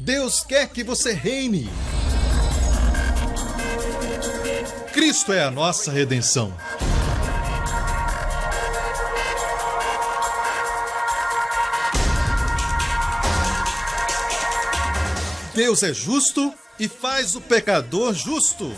Deus quer que você reine. Cristo é a nossa redenção. Deus é justo e faz o pecador justo.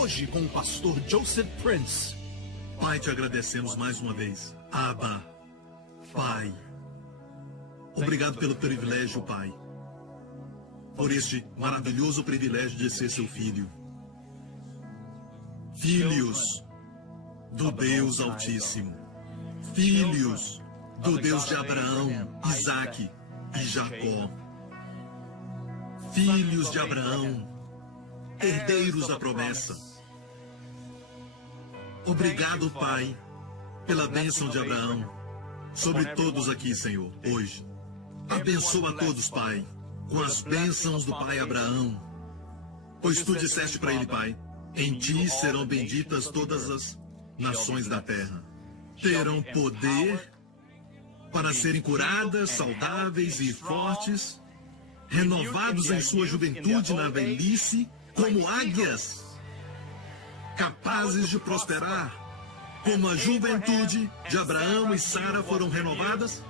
Hoje com o pastor Joseph Prince. Pai, te agradecemos mais uma vez. Abba, Pai. Obrigado pelo privilégio, Pai. Por este maravilhoso privilégio de ser seu filho. Filhos do Deus Altíssimo. Filhos do Deus de Abraão, Isaque e Jacó. Filhos de Abraão, herdeiros da promessa. Obrigado, Pai, pela bênção de Abraão sobre todos aqui, Senhor, hoje. Abençoa a todos, Pai, com as bênçãos do Pai Abraão. Pois tu disseste para ele, Pai, em ti serão benditas todas as nações da terra. Terão poder para serem curadas, saudáveis e fortes, renovados em sua juventude na velhice, como águias, capazes de prosperar, como a juventude de Abraão e Sara foram renovadas.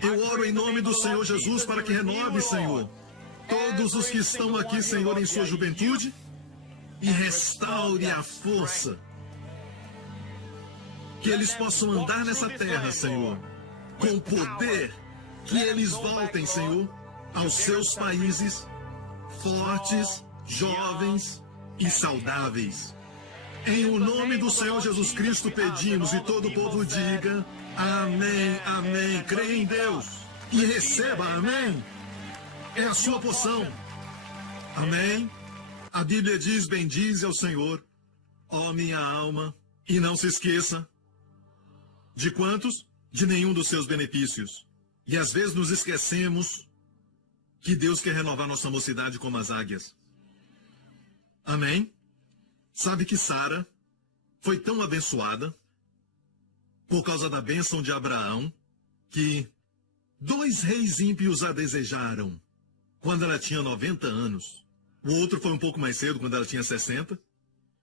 Eu oro em nome do Senhor Jesus para que renove, Senhor, todos os que estão aqui, Senhor, em sua juventude, e restaure a força, que eles possam andar nessa terra, Senhor, com poder, que eles voltem, Senhor, aos seus países, fortes, jovens e saudáveis. Em o nome do Senhor Jesus Cristo pedimos e todo o povo diga amém, amém. Creia em Deus e receba, amém. É a sua porção. Amém. A Bíblia diz, bendize ao Senhor, ó minha alma, e não se esqueça de quantos? De nenhum dos seus benefícios. E às vezes nos esquecemos que Deus quer renovar nossa mocidade como as águias. Amém? Sabe que Sara foi tão abençoada por causa da bênção de Abraão que 2 reis ímpios a desejaram quando ela tinha 90 anos. O outro foi um pouco mais cedo, quando ela tinha 60.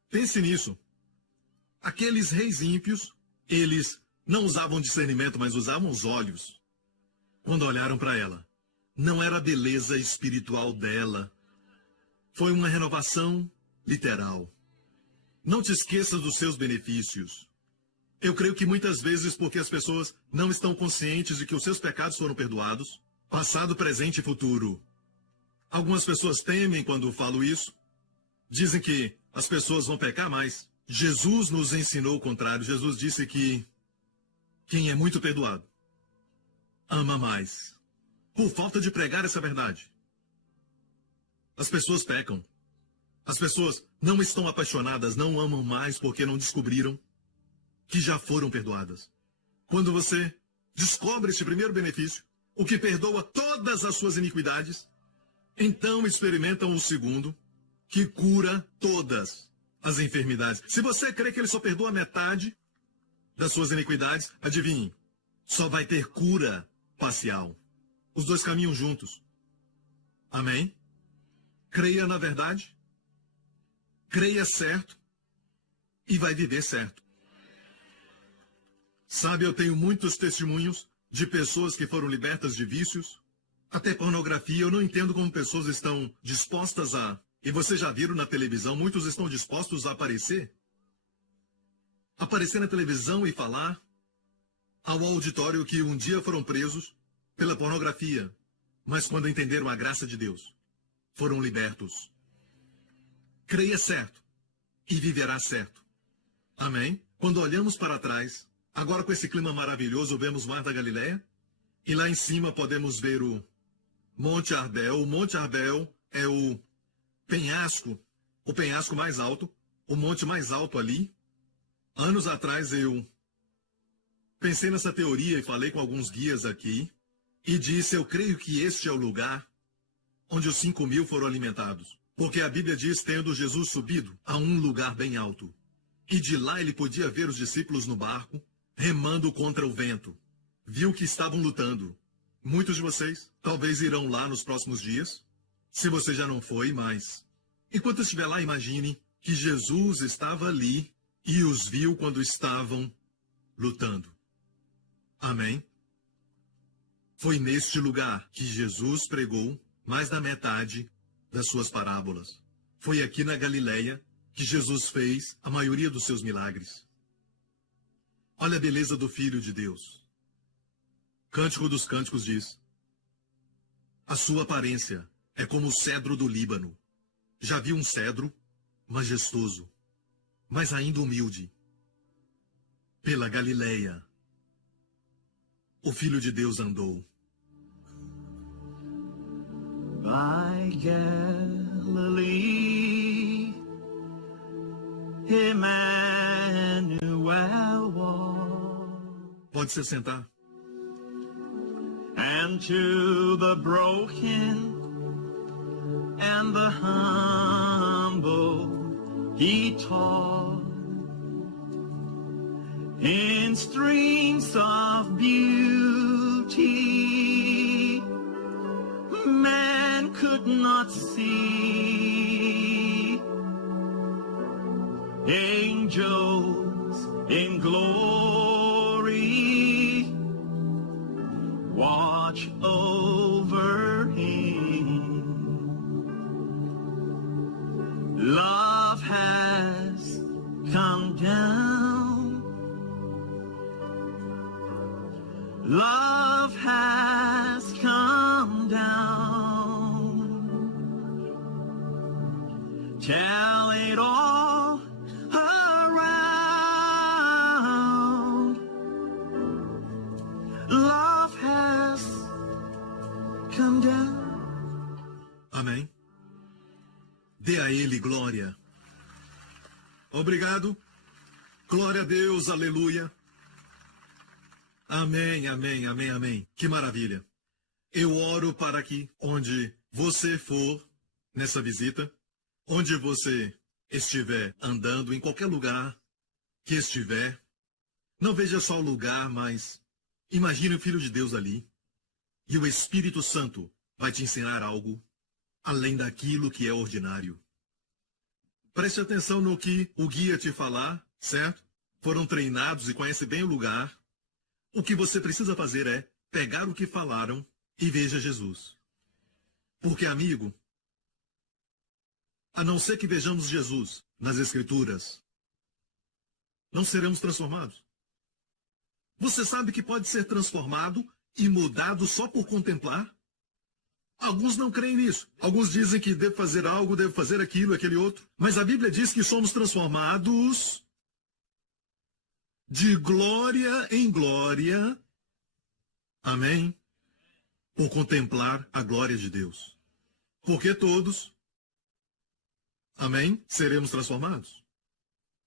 Pense nisso. Aqueles reis ímpios, eles não usavam discernimento, mas usavam os olhos. Quando olharam para ela, não era a beleza espiritual dela. Foi uma renovação literal. Não te esqueças dos seus benefícios. Eu creio que muitas vezes porque as pessoas não estão conscientes de que os seus pecados foram perdoados, passado, presente e futuro. Algumas pessoas temem quando falo isso. Dizem que as pessoas vão pecar mais. Jesus nos ensinou o contrário. Jesus disse que quem é muito perdoado ama mais. Por falta de pregar essa verdade. As pessoas pecam. As pessoas não estão apaixonadas, não amam mais porque não descobriram que já foram perdoadas. Quando você descobre este primeiro benefício, o que perdoa todas as suas iniquidades, então experimentam o segundo, que cura todas as enfermidades. Se você crê que ele só perdoa metade das suas iniquidades, adivinhe, só vai ter cura parcial. Os dois caminham juntos. Amém? Creia na verdade, creia certo e vai viver certo. Sabe, eu tenho muitos testemunhos de pessoas que foram libertas de vícios, até pornografia. Eu não entendo como pessoas estão dispostas a... E vocês já viram na televisão, muitos estão dispostos a aparecer. Aparecer na televisão e falar ao auditório que um dia foram presos pela pornografia, mas quando entenderam a graça de Deus, foram libertos. Creia certo e viverá certo. Amém? Quando olhamos para trás, agora com esse clima maravilhoso, vemos o Mar da Galileia, e lá em cima podemos ver o Monte Arbel. O Monte Arbel é o penhasco mais alto, o monte mais alto ali. Anos atrás eu pensei nessa teoria e falei com alguns guias aqui, e disse, eu creio que este é o lugar onde os 5.000 foram alimentados. Porque a Bíblia diz, tendo Jesus subido a um lugar bem alto, e de lá ele podia ver os discípulos no barco, remando contra o vento. Viu que estavam lutando. Muitos de vocês talvez irão lá nos próximos dias, se você já não foi, mas enquanto estiver lá, imagine que Jesus estava ali e os viu quando estavam lutando. Amém? Foi neste lugar que Jesus pregou mais da metade das suas parábolas. Foi aqui na Galileia que Jesus fez a maioria dos seus milagres. Olha a beleza do Filho de Deus. Cântico dos Cânticos diz, a sua aparência é como o cedro do Líbano. Já vi um cedro majestoso, mas ainda humilde. Pela Galileia, o Filho de Deus andou. By Galilee, Emmanuel walked. Pode se sentar. And to the broken and the humble he taught in streams of beauty man could not see. Angels in glory watch over him. Love has come down. Love has come down tell it all around. Love has come down. Amém. Dê a Ele glória. Obrigado. Glória a Deus, aleluia. Amém, amém, amém, amém. Que maravilha. Eu oro para que, onde você for nessa visita, onde você estiver andando, em qualquer lugar que estiver, não veja só o lugar, mas imagine o Filho de Deus ali. E o Espírito Santo vai te ensinar algo além daquilo que é ordinário. Preste atenção no que o guia te falar, certo? Foram treinados e conhecem bem o lugar. O que você precisa fazer é pegar o que falaram e veja Jesus. Porque, amigo, a não ser que vejamos Jesus nas Escrituras, não seremos transformados. Você sabe que pode ser transformado e mudado só por contemplar? Alguns não creem nisso. Alguns dizem que devo fazer algo, devo fazer aquilo, aquele outro. Mas a Bíblia diz que somos transformados de glória em glória. Amém? Por contemplar a glória de Deus. Porque todos, amém, seremos transformados.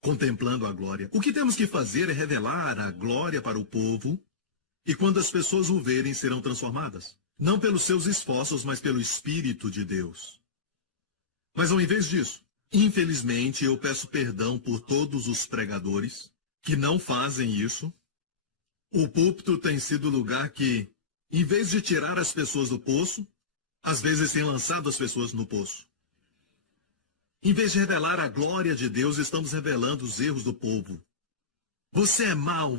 Contemplando a glória. O que temos que fazer é revelar a glória para o povo. E quando as pessoas o verem, serão transformadas. Não pelos seus esforços, mas pelo Espírito de Deus. Mas ao invés disso, infelizmente, eu peço perdão por todos os pregadores que não fazem isso. O púlpito tem sido o lugar que, em vez de tirar as pessoas do poço, às vezes tem lançado as pessoas no poço. Em vez de revelar a glória de Deus, estamos revelando os erros do povo. Você é mau,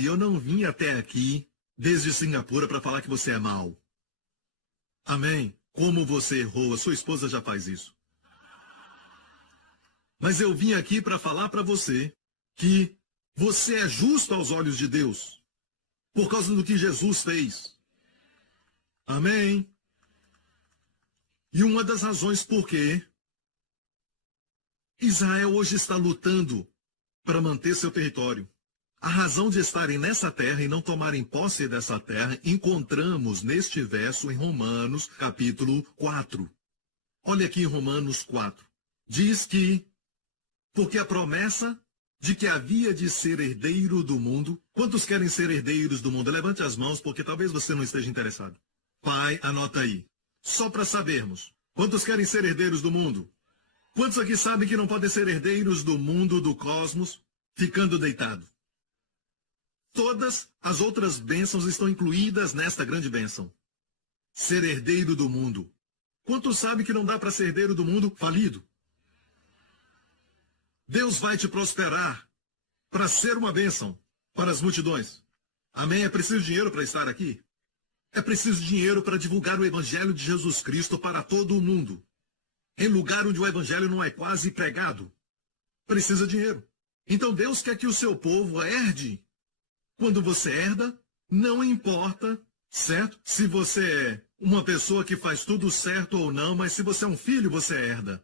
e eu não vim até aqui desde Singapura para falar que você é mau. Amém? Como você errou, a sua esposa já faz isso. Mas eu vim aqui para falar para você que você é justo aos olhos de Deus, por causa do que Jesus fez. Amém? E uma das razões por que Israel hoje está lutando para manter seu território. A razão de estarem nessa terra e não tomarem posse dessa terra, encontramos neste verso em Romanos, capítulo 4. Olha aqui em Romanos 4. Diz que, porque a promessa de que havia de ser herdeiro do mundo. Quantos querem ser herdeiros do mundo? Levante as mãos, porque talvez você não esteja interessado. Pai, anota aí. Só para sabermos. Quantos querem ser herdeiros do mundo? Quantos aqui sabem que não podem ser herdeiros do mundo, do cosmos, ficando deitado? Todas as outras bênçãos estão incluídas nesta grande bênção. Ser herdeiro do mundo. Quantos sabem que não dá para ser herdeiro do mundo falido? Deus vai te prosperar para ser uma bênção para as multidões. Amém? É preciso dinheiro para estar aqui? É preciso dinheiro para divulgar o Evangelho de Jesus Cristo para todo o mundo. Em lugar onde o Evangelho não é quase pregado. Precisa dinheiro. Então Deus quer que o seu povo herde. Quando você herda, não importa, certo? Se você é uma pessoa que faz tudo certo ou não, mas se você é um filho, você herda.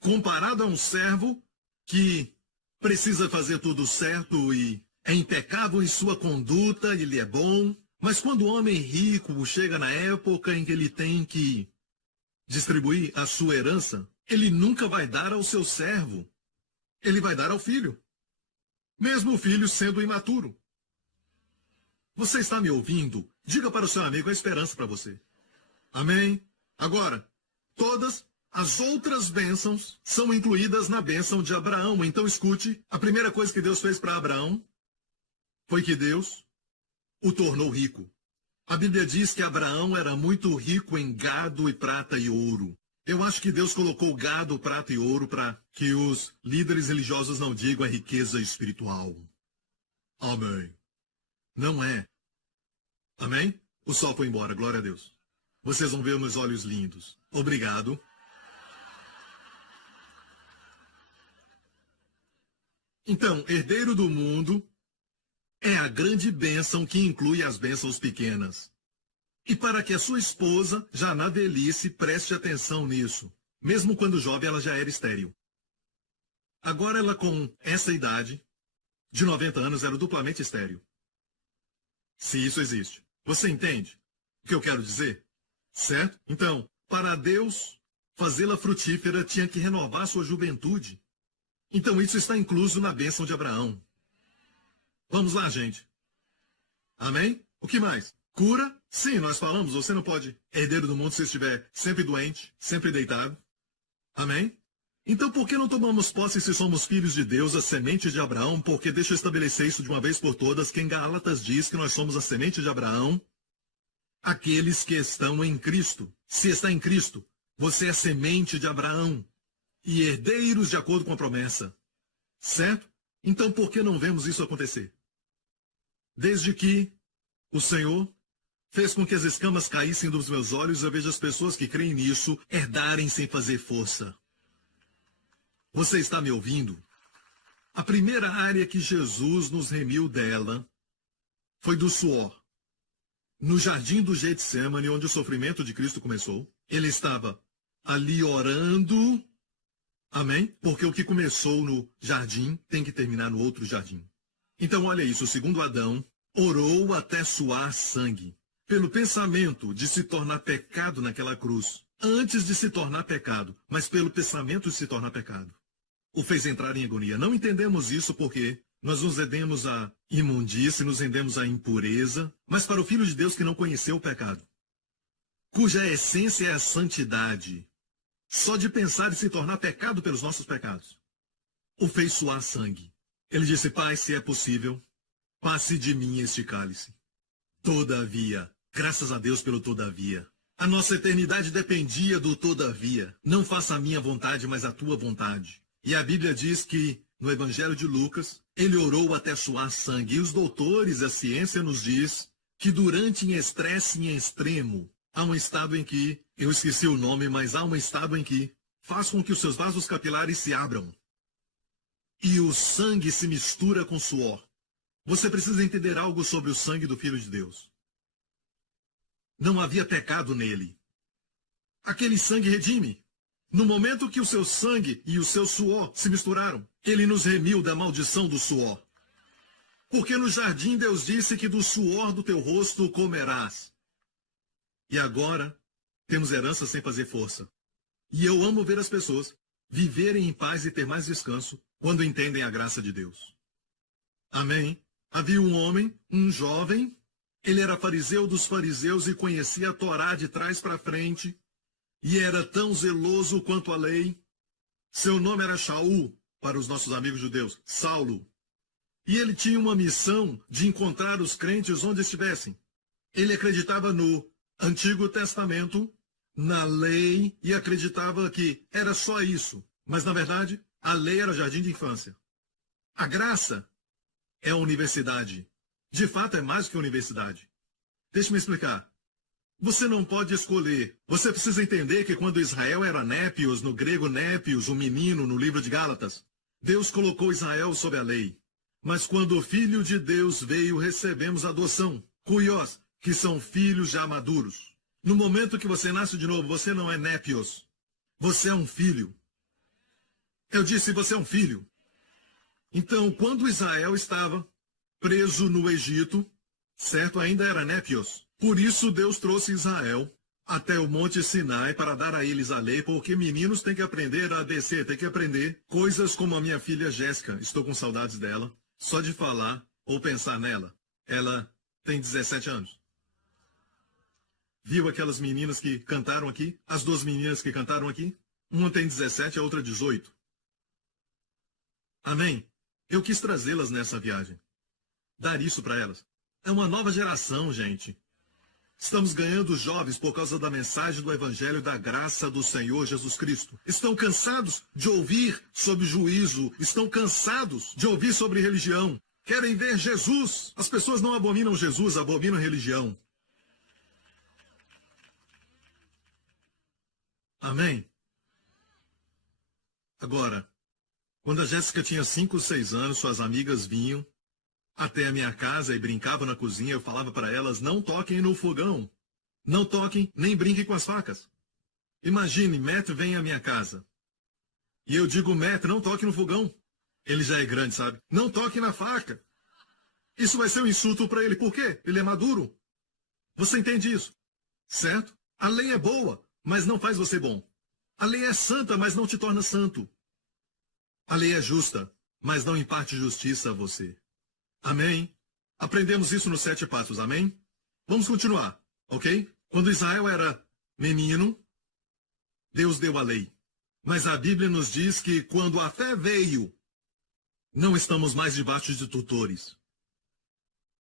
Comparado a um servo que precisa fazer tudo certo e é impecável em sua conduta, ele é bom. Mas quando o homem rico chega na época em que ele tem que distribuir a sua herança, ele nunca vai dar ao seu servo. Ele vai dar ao filho. Mesmo o filho sendo imaturo. Você está me ouvindo? Diga para o seu amigo a esperança para você. Amém? Agora, todas as outras bênçãos são incluídas na bênção de Abraão. Então escute, a primeira coisa que Deus fez para Abraão foi que Deus o tornou rico. A Bíblia diz que Abraão era muito rico em gado e prata e ouro. Eu acho que Deus colocou gado, prata e ouro para que os líderes religiosos não digam a riqueza espiritual. Amém. Não é. Amém? O sol foi embora, glória a Deus. Vocês vão ver meus olhos lindos. Obrigado. Então, herdeiro do mundo é a grande bênção que inclui as bênçãos pequenas. E para que a sua esposa, já na velhice, preste atenção nisso. Mesmo quando jovem, ela já era estéril. Agora ela, com essa idade, de 90 anos, era duplamente estéril. Se isso existe. Você entende o que eu quero dizer? Certo? Então, para Deus fazê-la frutífera, tinha que renovar sua juventude. Então isso está incluso na bênção de Abraão. Vamos lá, gente. Amém? O que mais? Cura? Sim, nós falamos, você não pode herdeiro do mundo se estiver sempre doente, sempre deitado. Amém? Então por que não tomamos posse se somos filhos de Deus, a semente de Abraão? Porque deixa eu estabelecer isso de uma vez por todas, que em Gálatas diz que nós somos a semente de Abraão, aqueles que estão em Cristo. Se está em Cristo, você é semente de Abraão e herdeiros de acordo com a promessa. Certo? Então por que não vemos isso acontecer? Desde que o Senhor fez com que as escamas caíssem dos meus olhos, eu vejo as pessoas que creem nisso herdarem sem fazer força. Você está me ouvindo? A primeira área que Jesus nos remiu dela foi do suor. No jardim do Getsemane, onde o sofrimento de Cristo começou, ele estava ali orando, amém? Porque o que começou no jardim tem que terminar no outro jardim. Então olha isso, o segundo Adão orou até suar sangue, pelo pensamento de se tornar pecado naquela cruz, antes de se tornar pecado, mas pelo pensamento de se tornar pecado. O fez entrar em agonia. Não entendemos isso porque nós nos rendemos à imundície, nos rendemos à impureza, mas para o Filho de Deus que não conheceu o pecado, cuja essência é a santidade, só de pensar em se tornar pecado pelos nossos pecados, o fez suar sangue. Ele disse, Pai, se é possível, passe de mim este cálice. Todavia, graças a Deus pelo todavia. A nossa eternidade dependia do todavia. Não faça a minha vontade, mas a tua vontade. E a Bíblia diz que, no Evangelho de Lucas, ele orou até suar sangue. E os doutores, a ciência nos diz que durante em estresse em extremo, há um estado em que, eu esqueci o nome, mas há um estado em que faz com que os seus vasos capilares se abram. E o sangue se mistura com suor. Você precisa entender algo sobre o sangue do Filho de Deus. Não havia pecado nele. Aquele sangue redime. No momento que o seu sangue e o seu suor se misturaram, ele nos remiu da maldição do suor. Porque no jardim Deus disse que do suor do teu rosto comerás. E agora temos herança sem fazer força. E eu amo ver as pessoas viverem em paz e ter mais descanso quando entendem a graça de Deus. Amém? Havia um homem, um jovem, ele era fariseu dos fariseus e conhecia a Torá de trás para frente, e era tão zeloso quanto a lei. Seu nome era Shaul, para os nossos amigos judeus, Saulo. E ele tinha uma missão de encontrar os crentes onde estivessem. Ele acreditava no Antigo Testamento, na lei, e acreditava que era só isso. Mas, na verdade, a lei era jardim de infância. A graça é a universidade. De fato, é mais que a universidade. Deixe-me explicar. Você não pode escolher. Você precisa entender que quando Israel era népios, no grego népios, o menino, no livro de Gálatas, Deus colocou Israel sob a lei. Mas quando o Filho de Deus veio, recebemos a adoção. Cuios, que são filhos já maduros. No momento que você nasce de novo, você não é népios. Você é um filho. Eu disse, você é um filho. Então, quando Israel estava preso no Egito, certo, ainda era népios. Por isso Deus trouxe Israel até o Monte Sinai para dar a eles a lei, porque meninos têm que aprender a descer, têm que aprender coisas como a minha filha Jéssica. Estou com saudades dela, só de falar ou pensar nela. Ela tem 17 anos. Viu aquelas meninas que cantaram aqui? As duas meninas que cantaram aqui? Uma tem 17, a outra 18. Amém? Eu quis trazê-las nessa viagem. Dar isso para elas. É uma nova geração, gente. Estamos ganhando jovens por causa da mensagem do Evangelho da graça do Senhor Jesus Cristo. Estão cansados de ouvir sobre juízo. Estão cansados de ouvir sobre religião. Querem ver Jesus. As pessoas não abominam Jesus, abominam religião. Amém? Agora, quando a Jéssica tinha 5, 6 anos, suas amigas vinham até a minha casa e brincavam na cozinha. Eu falava para elas, não toquem no fogão. Não toquem, nem brinquem com as facas. Imagine, Matt vem à minha casa. E eu digo, Matt, não toque no fogão. Ele já é grande, sabe? Não toque na faca. Isso vai ser um insulto para ele. Por quê? Ele é maduro. Você entende isso? Certo? A lei é boa, mas não faz você bom. A lei é santa, mas não te torna santo. A lei é justa, mas não imparte justiça a você. Amém? Aprendemos isso nos 7 passos, amém? Vamos continuar, ok? Quando Israel era menino, Deus deu a lei. Mas a Bíblia nos diz que quando a fé veio, não estamos mais debaixo de tutores.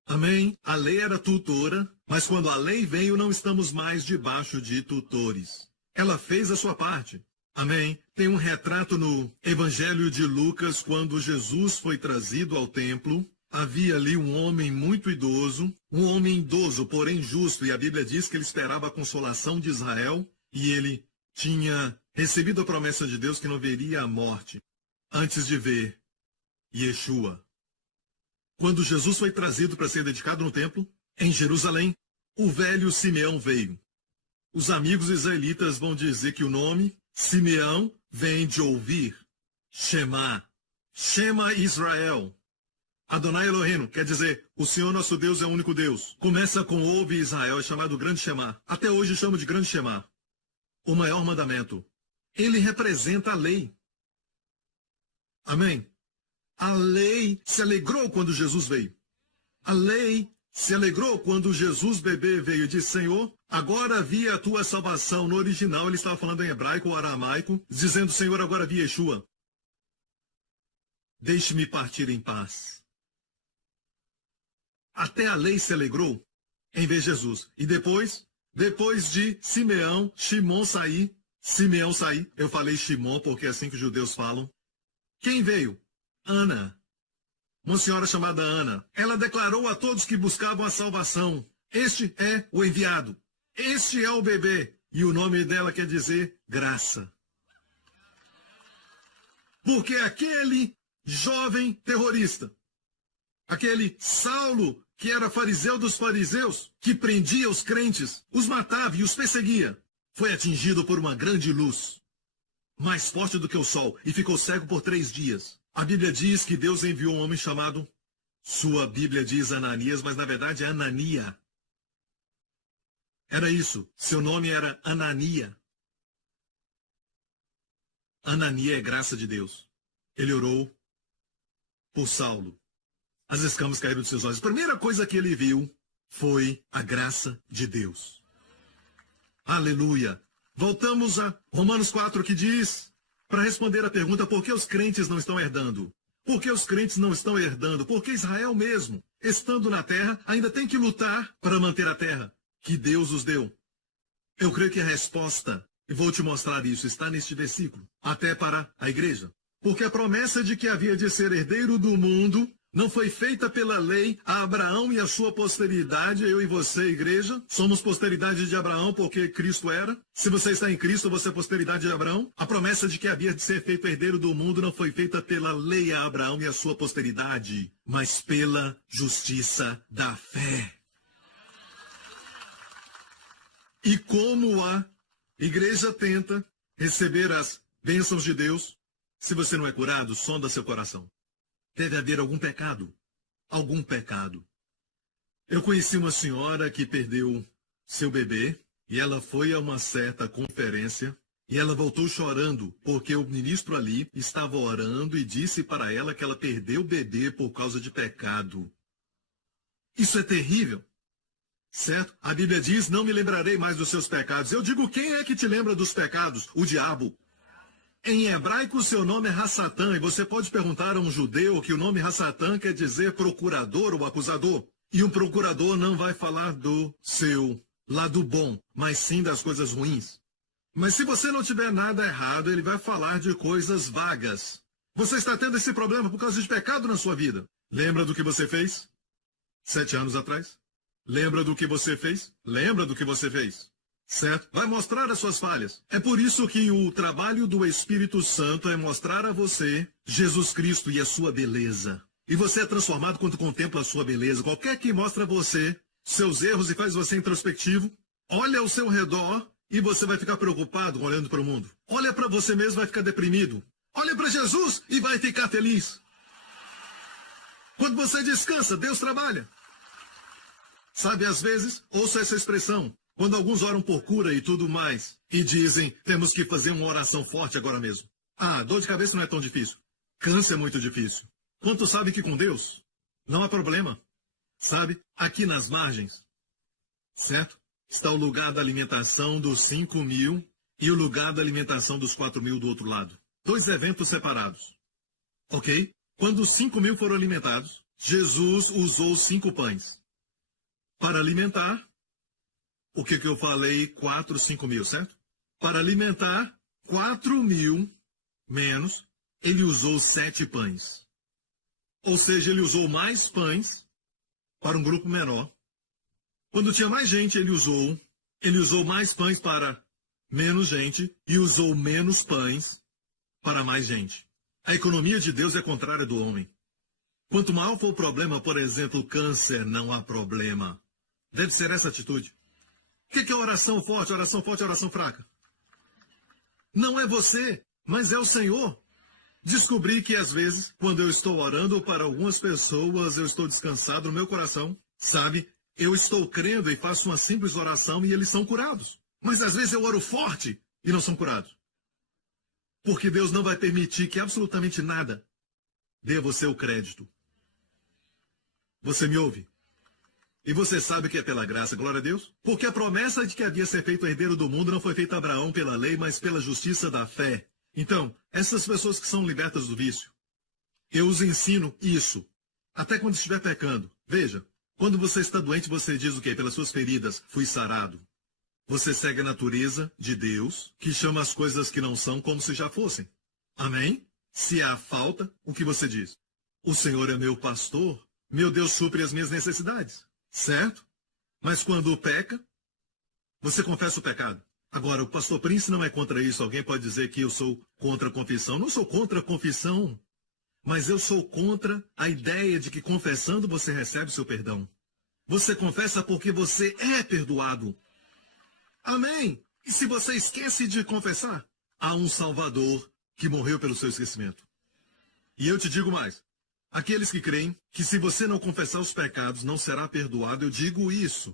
Amém? A lei era tutora, mas quando a lei veio, não estamos mais debaixo de tutores. Ela fez a sua parte. Amém? Tem um retrato no Evangelho de Lucas, quando Jesus foi trazido ao templo. Havia ali um homem muito idoso, porém justo, e a Bíblia diz que ele esperava a consolação de Israel, e ele tinha recebido a promessa de Deus que não veria a morte antes de ver Yeshua. Quando Jesus foi trazido para ser dedicado no templo, em Jerusalém, o velho Simeão veio. Os amigos israelitas vão dizer que o nome Simeão vem de ouvir, Shema, Shema Israel. Adonai Elohim, quer dizer, o Senhor nosso Deus é o único Deus. Começa com ouve Israel, é chamado Grande Shema. Até hoje chamo de Grande Shema. O maior mandamento. Ele representa a lei. Amém? A lei se alegrou quando Jesus veio. A lei se alegrou quando Jesus bebê veio e disse, Senhor, agora vi a tua salvação. No original ele estava falando em hebraico ou aramaico, dizendo, Senhor, agora vi Yeshua. Deixe-me partir em paz. Até a lei se alegrou em ver Jesus. E depois de Simeão sair, eu falei Shimon porque é assim que os judeus falam. Quem veio? Ana. Uma senhora chamada Ana. Ela declarou a todos que buscavam a salvação. Este é o enviado. Este é o bebê. E o nome dela quer dizer graça. Porque aquele jovem terrorista, aquele Saulo, que era fariseu dos fariseus, que prendia os crentes, os matava e os perseguia, foi atingido por uma grande luz, mais forte do que o sol, e ficou cego por 3 dias. A Bíblia diz que Deus enviou um homem chamado, sua Bíblia diz Ananias, mas na verdade é Anania. Era isso, seu nome era Anania. Anania é graça de Deus. Ele orou por Saulo. As escamas caíram dos seus olhos. A primeira coisa que ele viu foi a graça de Deus. Aleluia. Voltamos a Romanos 4, que diz, para responder a pergunta, por que os crentes não estão herdando? Por que os crentes não estão herdando? Porque Israel mesmo, estando na terra, ainda tem que lutar para manter a terra que Deus os deu. Eu creio que a resposta, e vou te mostrar isso, está neste versículo, até para a igreja. Porque a promessa de que havia de ser herdeiro do mundo não foi feita pela lei a Abraão e a sua posteridade. Eu e você, igreja, somos posteridade de Abraão porque Cristo era. Se você está em Cristo, você é posteridade de Abraão. A promessa de que havia de ser feito herdeiro do mundo não foi feita pela lei a Abraão e a sua posteridade, mas pela justiça da fé. E como a igreja tenta receber as bênçãos de Deus, se você não é curado, sonda seu coração. Deve haver algum pecado. Algum pecado. Eu conheci uma senhora que perdeu seu bebê e ela foi a uma certa conferência e ela voltou chorando porque o ministro ali estava orando e disse para ela que ela perdeu o bebê por causa de pecado. Isso é terrível. Certo? A Bíblia diz, não me lembrarei mais dos seus pecados. Eu digo, quem é que te lembra dos pecados? O diabo. Em hebraico, seu nome é Hassatã, e você pode perguntar a um judeu que o nome Hassatã quer dizer procurador ou acusador. E um procurador não vai falar do seu lado bom, mas sim das coisas ruins. Mas se você não tiver nada errado, ele vai falar de coisas vagas. Você está tendo esse problema por causa de pecado na sua vida. Lembra do que você fez 7 anos atrás? Lembra do que você fez? Lembra do que você fez? Certo? Vai mostrar as suas falhas. É por isso que o trabalho do Espírito Santo é mostrar a você Jesus Cristo e a sua beleza. E você é transformado quando contempla a sua beleza. Qualquer que mostra a você seus erros e faz você introspectivo, olha ao seu redor e você vai ficar preocupado olhando para o mundo. Olha para você mesmo e vai ficar deprimido. Olha para Jesus e vai ficar feliz. Quando você descansa, Deus trabalha. Sabe, às vezes, ouço essa expressão, quando alguns oram por cura e tudo mais, e dizem, temos que fazer uma oração forte agora mesmo. Ah, dor de cabeça não é tão difícil. Câncer é muito difícil. Quanto sabe que com Deus não há problema? Sabe, aqui nas margens, certo? Está o lugar da alimentação dos 5.000 e o lugar da alimentação dos 4.000 do outro lado. 2 eventos separados. Ok? Quando os 5.000 foram alimentados, Jesus usou 5 pães para alimentar, o que eu falei, 4, 5.000, certo? Para alimentar 4.000 menos, ele usou 7 pães. Ou seja, ele usou mais pães para um grupo menor. Quando tinha mais gente, ele usou mais pães para menos gente e usou menos pães para mais gente. A economia de Deus é contrária do homem. Quanto maior for o problema, por exemplo, câncer, não há problema. Deve ser essa atitude. O que é oração forte, oração fraca? Não é você, mas é o Senhor. Descobri que às vezes, quando eu estou orando para algumas pessoas, eu estou descansado no meu coração. Sabe, eu estou crendo e faço uma simples oração e eles são curados. Mas às vezes eu oro forte e não são curados. Porque Deus não vai permitir que absolutamente nada dê a você o crédito. Você me ouve? E você sabe que é pela graça, glória a Deus? Porque a promessa de que havia ser feito herdeiro do mundo não foi feita a Abraão pela lei, mas pela justiça da fé. Então, essas pessoas que são libertas do vício, eu os ensino isso, até quando estiver pecando. Veja, quando você está doente, você diz o quê? Pelas suas feridas, fui sarado. Você segue a natureza de Deus, que chama as coisas que não são como se já fossem. Amém? Se há falta, o que você diz? O Senhor é meu pastor, meu Deus supre as minhas necessidades. Certo? Mas quando peca, você confessa o pecado. Agora, o pastor Prince não é contra isso. Alguém pode dizer que eu sou contra a confissão. Não sou contra a confissão, mas eu sou contra a ideia de que confessando você recebe o seu perdão. Você confessa porque você é perdoado. Amém? E se você esquece de confessar, há um Salvador que morreu pelo seu esquecimento. E eu te digo mais. Aqueles que creem que se você não confessar os pecados não será perdoado, eu digo isso.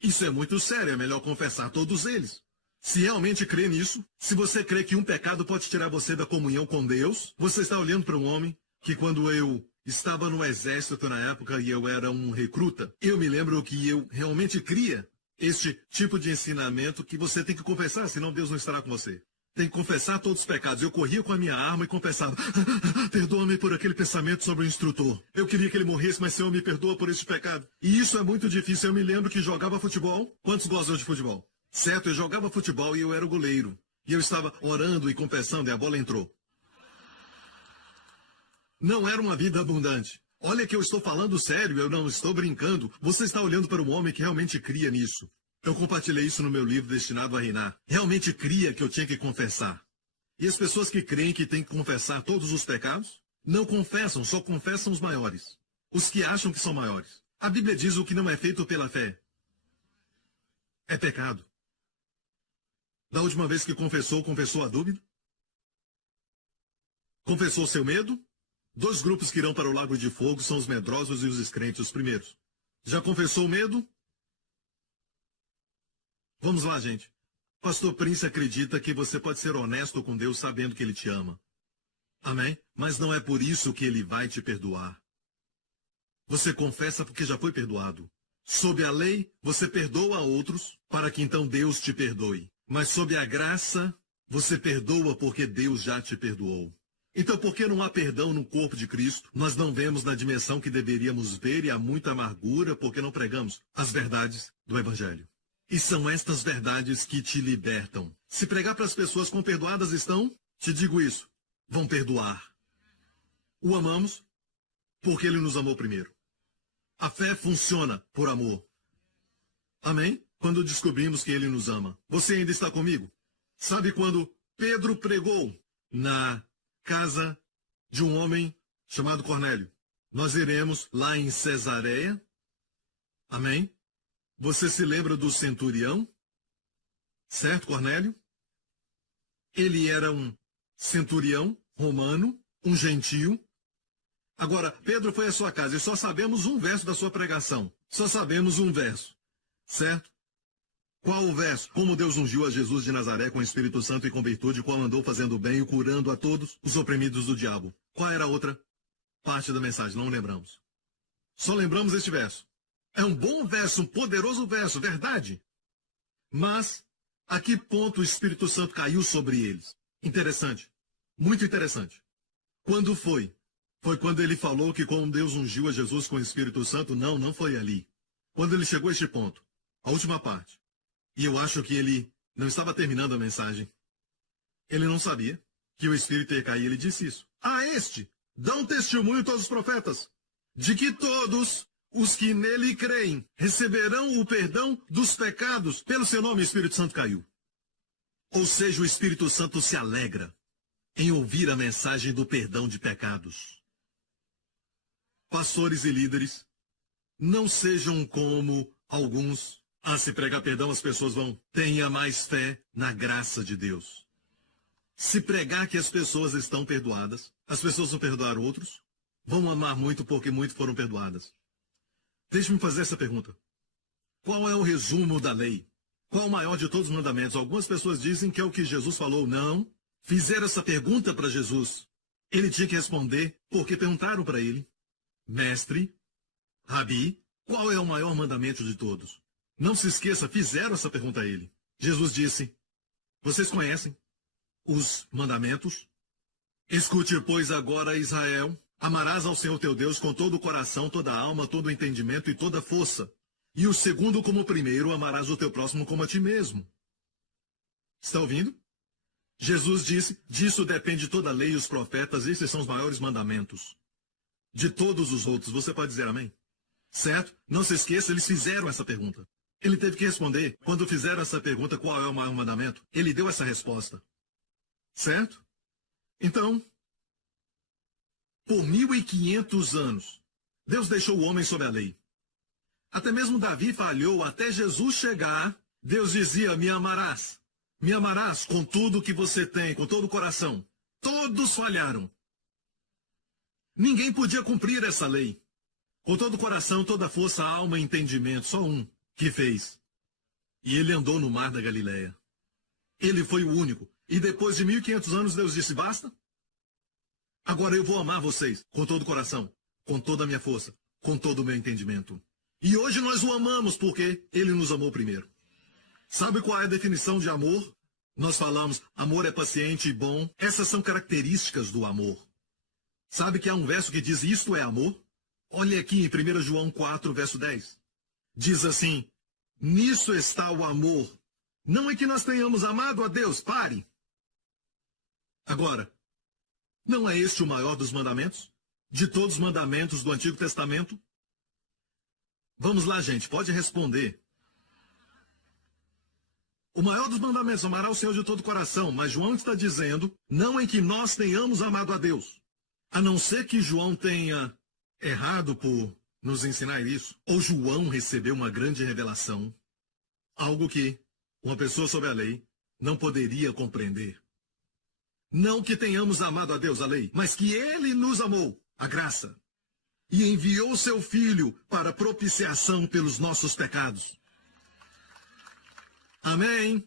Isso é muito sério, é melhor confessar todos eles. Se realmente crê nisso, se você crê que um pecado pode tirar você da comunhão com Deus, você está olhando para um homem que quando eu estava no exército na época e eu era um recruta, eu me lembro que eu realmente cria este tipo de ensinamento que você tem que confessar, senão Deus não estará com você. Tem que confessar todos os pecados. Eu corria com a minha arma e confessava. Perdoa-me por aquele pensamento sobre o instrutor. Eu queria que ele morresse, mas Senhor, me perdoa por este pecado. E isso é muito difícil. Eu me lembro que jogava futebol. Quantos gostam de futebol? Certo, eu jogava futebol e eu era o goleiro. E eu estava orando e confessando e a bola entrou. Não era uma vida abundante. Olha que eu estou falando sério, eu não estou brincando. Você está olhando para um homem que realmente cria nisso. Eu compartilhei isso no meu livro Destinado a Reinar. Realmente cria que eu tinha que confessar. E as pessoas que creem que têm que confessar todos os pecados, não confessam, só confessam os maiores. Os que acham que são maiores. A Bíblia diz o que não é feito pela fé é pecado. Da última vez que confessou a dúvida? Confessou seu medo? 2 grupos que irão para o lago de fogo são os medrosos e os descrentes, os primeiros. Já confessou o medo? Vamos lá, gente. Pastor Prince acredita que você pode ser honesto com Deus sabendo que Ele te ama. Amém? Mas não é por isso que Ele vai te perdoar. Você confessa porque já foi perdoado. Sob a lei, você perdoa a outros para que então Deus te perdoe. Mas sob a graça, você perdoa porque Deus já te perdoou. Então, por que não há perdão no corpo de Cristo? Nós não vemos na dimensão que deveríamos ver e há muita amargura porque não pregamos as verdades do Evangelho. E são estas verdades que te libertam. Se pregar para as pessoas quão perdoadas estão, te digo isso, vão perdoar. O amamos porque Ele nos amou primeiro. A fé funciona por amor. Amém? Quando descobrimos que Ele nos ama. Você ainda está comigo? Sabe quando Pedro pregou na casa de um homem chamado Cornélio? Nós iremos lá em Cesareia. Amém? Você se lembra do centurião? Certo, Cornélio? Ele era um centurião romano, um gentio. Agora, Pedro foi à sua casa e só sabemos um verso da sua pregação. Só sabemos um verso. Certo? Qual o verso? Como Deus ungiu a Jesus de Nazaré com o Espírito Santo e com virtude, qual andou fazendo bem e curando a todos os oprimidos do diabo. Qual era a outra parte da mensagem? Não lembramos. Só lembramos este verso. É um bom verso, um poderoso verso, verdade. Mas, a que ponto o Espírito Santo caiu sobre eles? Interessante. Muito interessante. Quando foi? Foi quando ele falou que como Deus ungiu a Jesus com o Espírito Santo? Não, não foi ali. Quando ele chegou a este ponto, a última parte. E eu acho que ele não estava terminando a mensagem. Ele não sabia que o Espírito ia cair. Ele disse isso. A este dão testemunho todos os profetas, de que todos os que nele creem receberão o perdão dos pecados. Pelo seu nome, o Espírito Santo caiu. Ou seja, o Espírito Santo se alegra em ouvir a mensagem do perdão de pecados. Pastores e líderes, não sejam como alguns. Se pregar perdão, as pessoas vão. Tenha mais fé na graça de Deus. Se pregar que as pessoas estão perdoadas, as pessoas vão perdoar outros, vão amar muito porque muito foram perdoadas. Deixe-me fazer essa pergunta. Qual é o resumo da lei? Qual o maior de todos os mandamentos? Algumas pessoas dizem que é o que Jesus falou. Não. Fizeram essa pergunta para Jesus. Ele tinha que responder porque perguntaram para ele. Mestre, Rabi, qual é o maior mandamento de todos? Não se esqueça, fizeram essa pergunta a ele. Jesus disse, vocês conhecem os mandamentos? Escute, pois, agora, Israel, amarás ao Senhor teu Deus com todo o coração, toda a alma, todo o entendimento e toda a força. E o segundo como o primeiro, amarás o teu próximo como a ti mesmo. Está ouvindo? Jesus disse, disso depende toda a lei e os profetas, esses são os maiores mandamentos. De todos os outros, você pode dizer amém? Certo? Não se esqueça, eles fizeram essa pergunta. Ele teve que responder. Quando fizeram essa pergunta, qual é o maior mandamento? Ele deu essa resposta. Certo? Então, por 1500 anos, Deus deixou o homem sob a lei. Até mesmo Davi falhou, até Jesus chegar, Deus dizia, me amarás com tudo que você tem, com todo o coração. Todos falharam. Ninguém podia cumprir essa lei. Com todo o coração, toda a força, alma e entendimento, só um que fez. E ele andou no mar da Galileia. Ele foi o único. E depois de 1500 anos, Deus disse, basta? Agora eu vou amar vocês com todo o coração, com toda a minha força, com todo o meu entendimento. E hoje nós o amamos porque ele nos amou primeiro. Sabe qual é a definição de amor? Nós falamos, amor é paciente e bom. Essas são características do amor. Sabe que há um verso que diz, isto é amor? Olha aqui em 1 João 4, verso 10. Diz assim, nisso está o amor. Não é que nós tenhamos amado a Deus, pare. Agora, não é este o maior dos mandamentos? De todos os mandamentos do Antigo Testamento? Vamos lá, gente, pode responder. O maior dos mandamentos, amará o Senhor de todo o coração. Mas João está dizendo, não é que nós tenhamos amado a Deus. A não ser que João tenha errado por nos ensinar isso. Ou João recebeu uma grande revelação. Algo que uma pessoa sob a lei não poderia compreender. Não que tenhamos amado a Deus, a lei, mas que ele nos amou, a graça. E enviou seu Filho para propiciação pelos nossos pecados. Amém?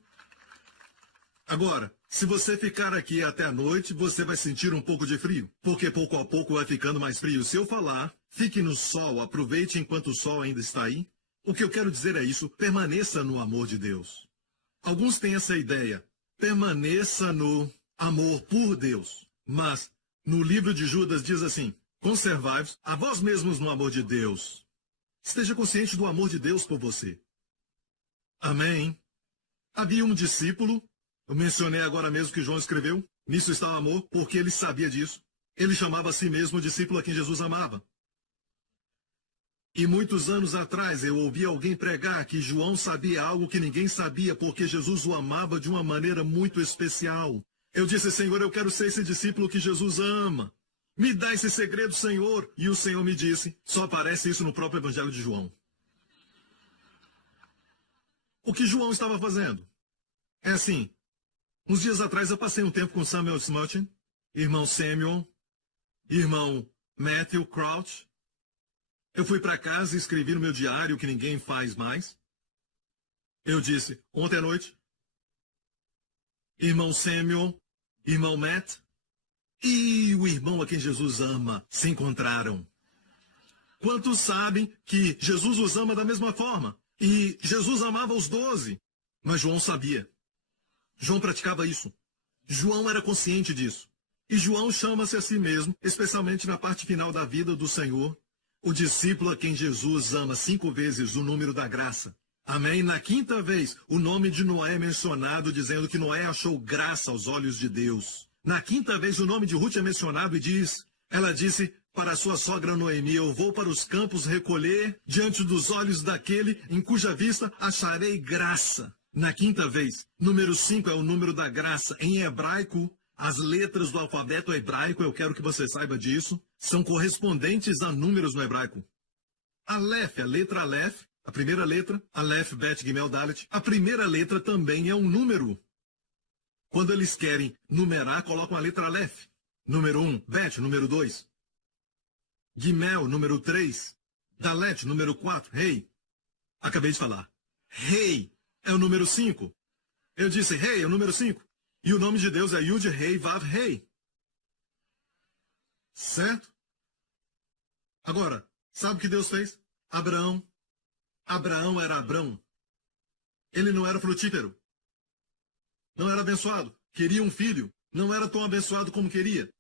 Agora, se você ficar aqui até a noite, você vai sentir um pouco de frio, porque pouco a pouco vai ficando mais frio. Se eu falar, fique no sol, aproveite enquanto o sol ainda está aí. O que eu quero dizer é isso, permaneça no amor de Deus. Alguns têm essa ideia, permaneça no amor por Deus. Mas, no livro de Judas diz assim, conservai-vos a vós mesmos no amor de Deus. Esteja consciente do amor de Deus por você. Amém? Havia um discípulo, eu mencionei agora mesmo que João escreveu, nisso está o amor, porque ele sabia disso. Ele chamava a si mesmo o discípulo a quem Jesus amava. E muitos anos atrás eu ouvi alguém pregar que João sabia algo que ninguém sabia, porque Jesus o amava de uma maneira muito especial. Eu disse, Senhor, eu quero ser esse discípulo que Jesus ama. Me dá esse segredo, Senhor. E o Senhor me disse, só aparece isso no próprio Evangelho de João. O que João estava fazendo? É assim, uns dias atrás eu passei um tempo com Samuel Smutin, irmão Samuel, irmão Matthew Crouch. Eu fui para casa e escrevi no meu diário o que ninguém faz mais. Eu disse, ontem à noite, irmão Samuel, irmão Matt e o irmão a quem Jesus ama se encontraram. Quantos sabem que Jesus os ama da mesma forma? E Jesus amava os 12, mas João sabia. João praticava isso. João era consciente disso. E João chama-se a si mesmo, especialmente na parte final da vida do Senhor, o discípulo a quem Jesus ama 5 vezes o número da graça. Amém? Na 5ª vez, o nome de Noé é mencionado, dizendo que Noé achou graça aos olhos de Deus. Na 5ª vez, o nome de Ruth é mencionado e ela disse para sua sogra Noemi, eu vou para os campos recolher diante dos olhos daquele em cuja vista acharei graça. Na 5ª vez, número 5 é o número da graça. Em hebraico, as letras do alfabeto hebraico, eu quero que você saiba disso, são correspondentes a números no hebraico. Aleph, a letra Aleph, a primeira letra, Aleph, Bet, Gimel, Dalet, a primeira letra também é um número. Quando eles querem numerar, colocam a letra Aleph. Número 1, Bet, número 2. Gimel, número 3. Dalet, número 4. Rei. Acabei de falar. Rei é o número 5. Eu disse Rei é o número 5. E o nome de Deus é Yud, Rei, Vav, Rei. Certo? Agora, sabe o que Deus fez? Abraão era Abrão. Ele não era frutífero. Não era abençoado. Queria um filho. Não era tão abençoado como queria.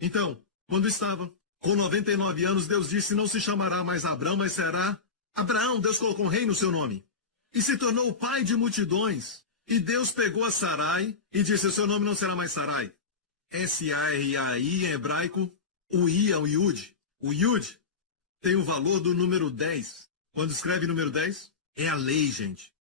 Então, quando estava com 99 anos, Deus disse, não se chamará mais Abrão, mas será Abraão. Deus colocou um rei no seu nome. E se tornou o pai de multidões. E Deus pegou a Sarai e disse, o seu nome não será mais Sarai. S-A-R-A-I em hebraico, o I é o Yud. O Yud tem o valor do número 10. Quando escreve número 10, é a lei, gente.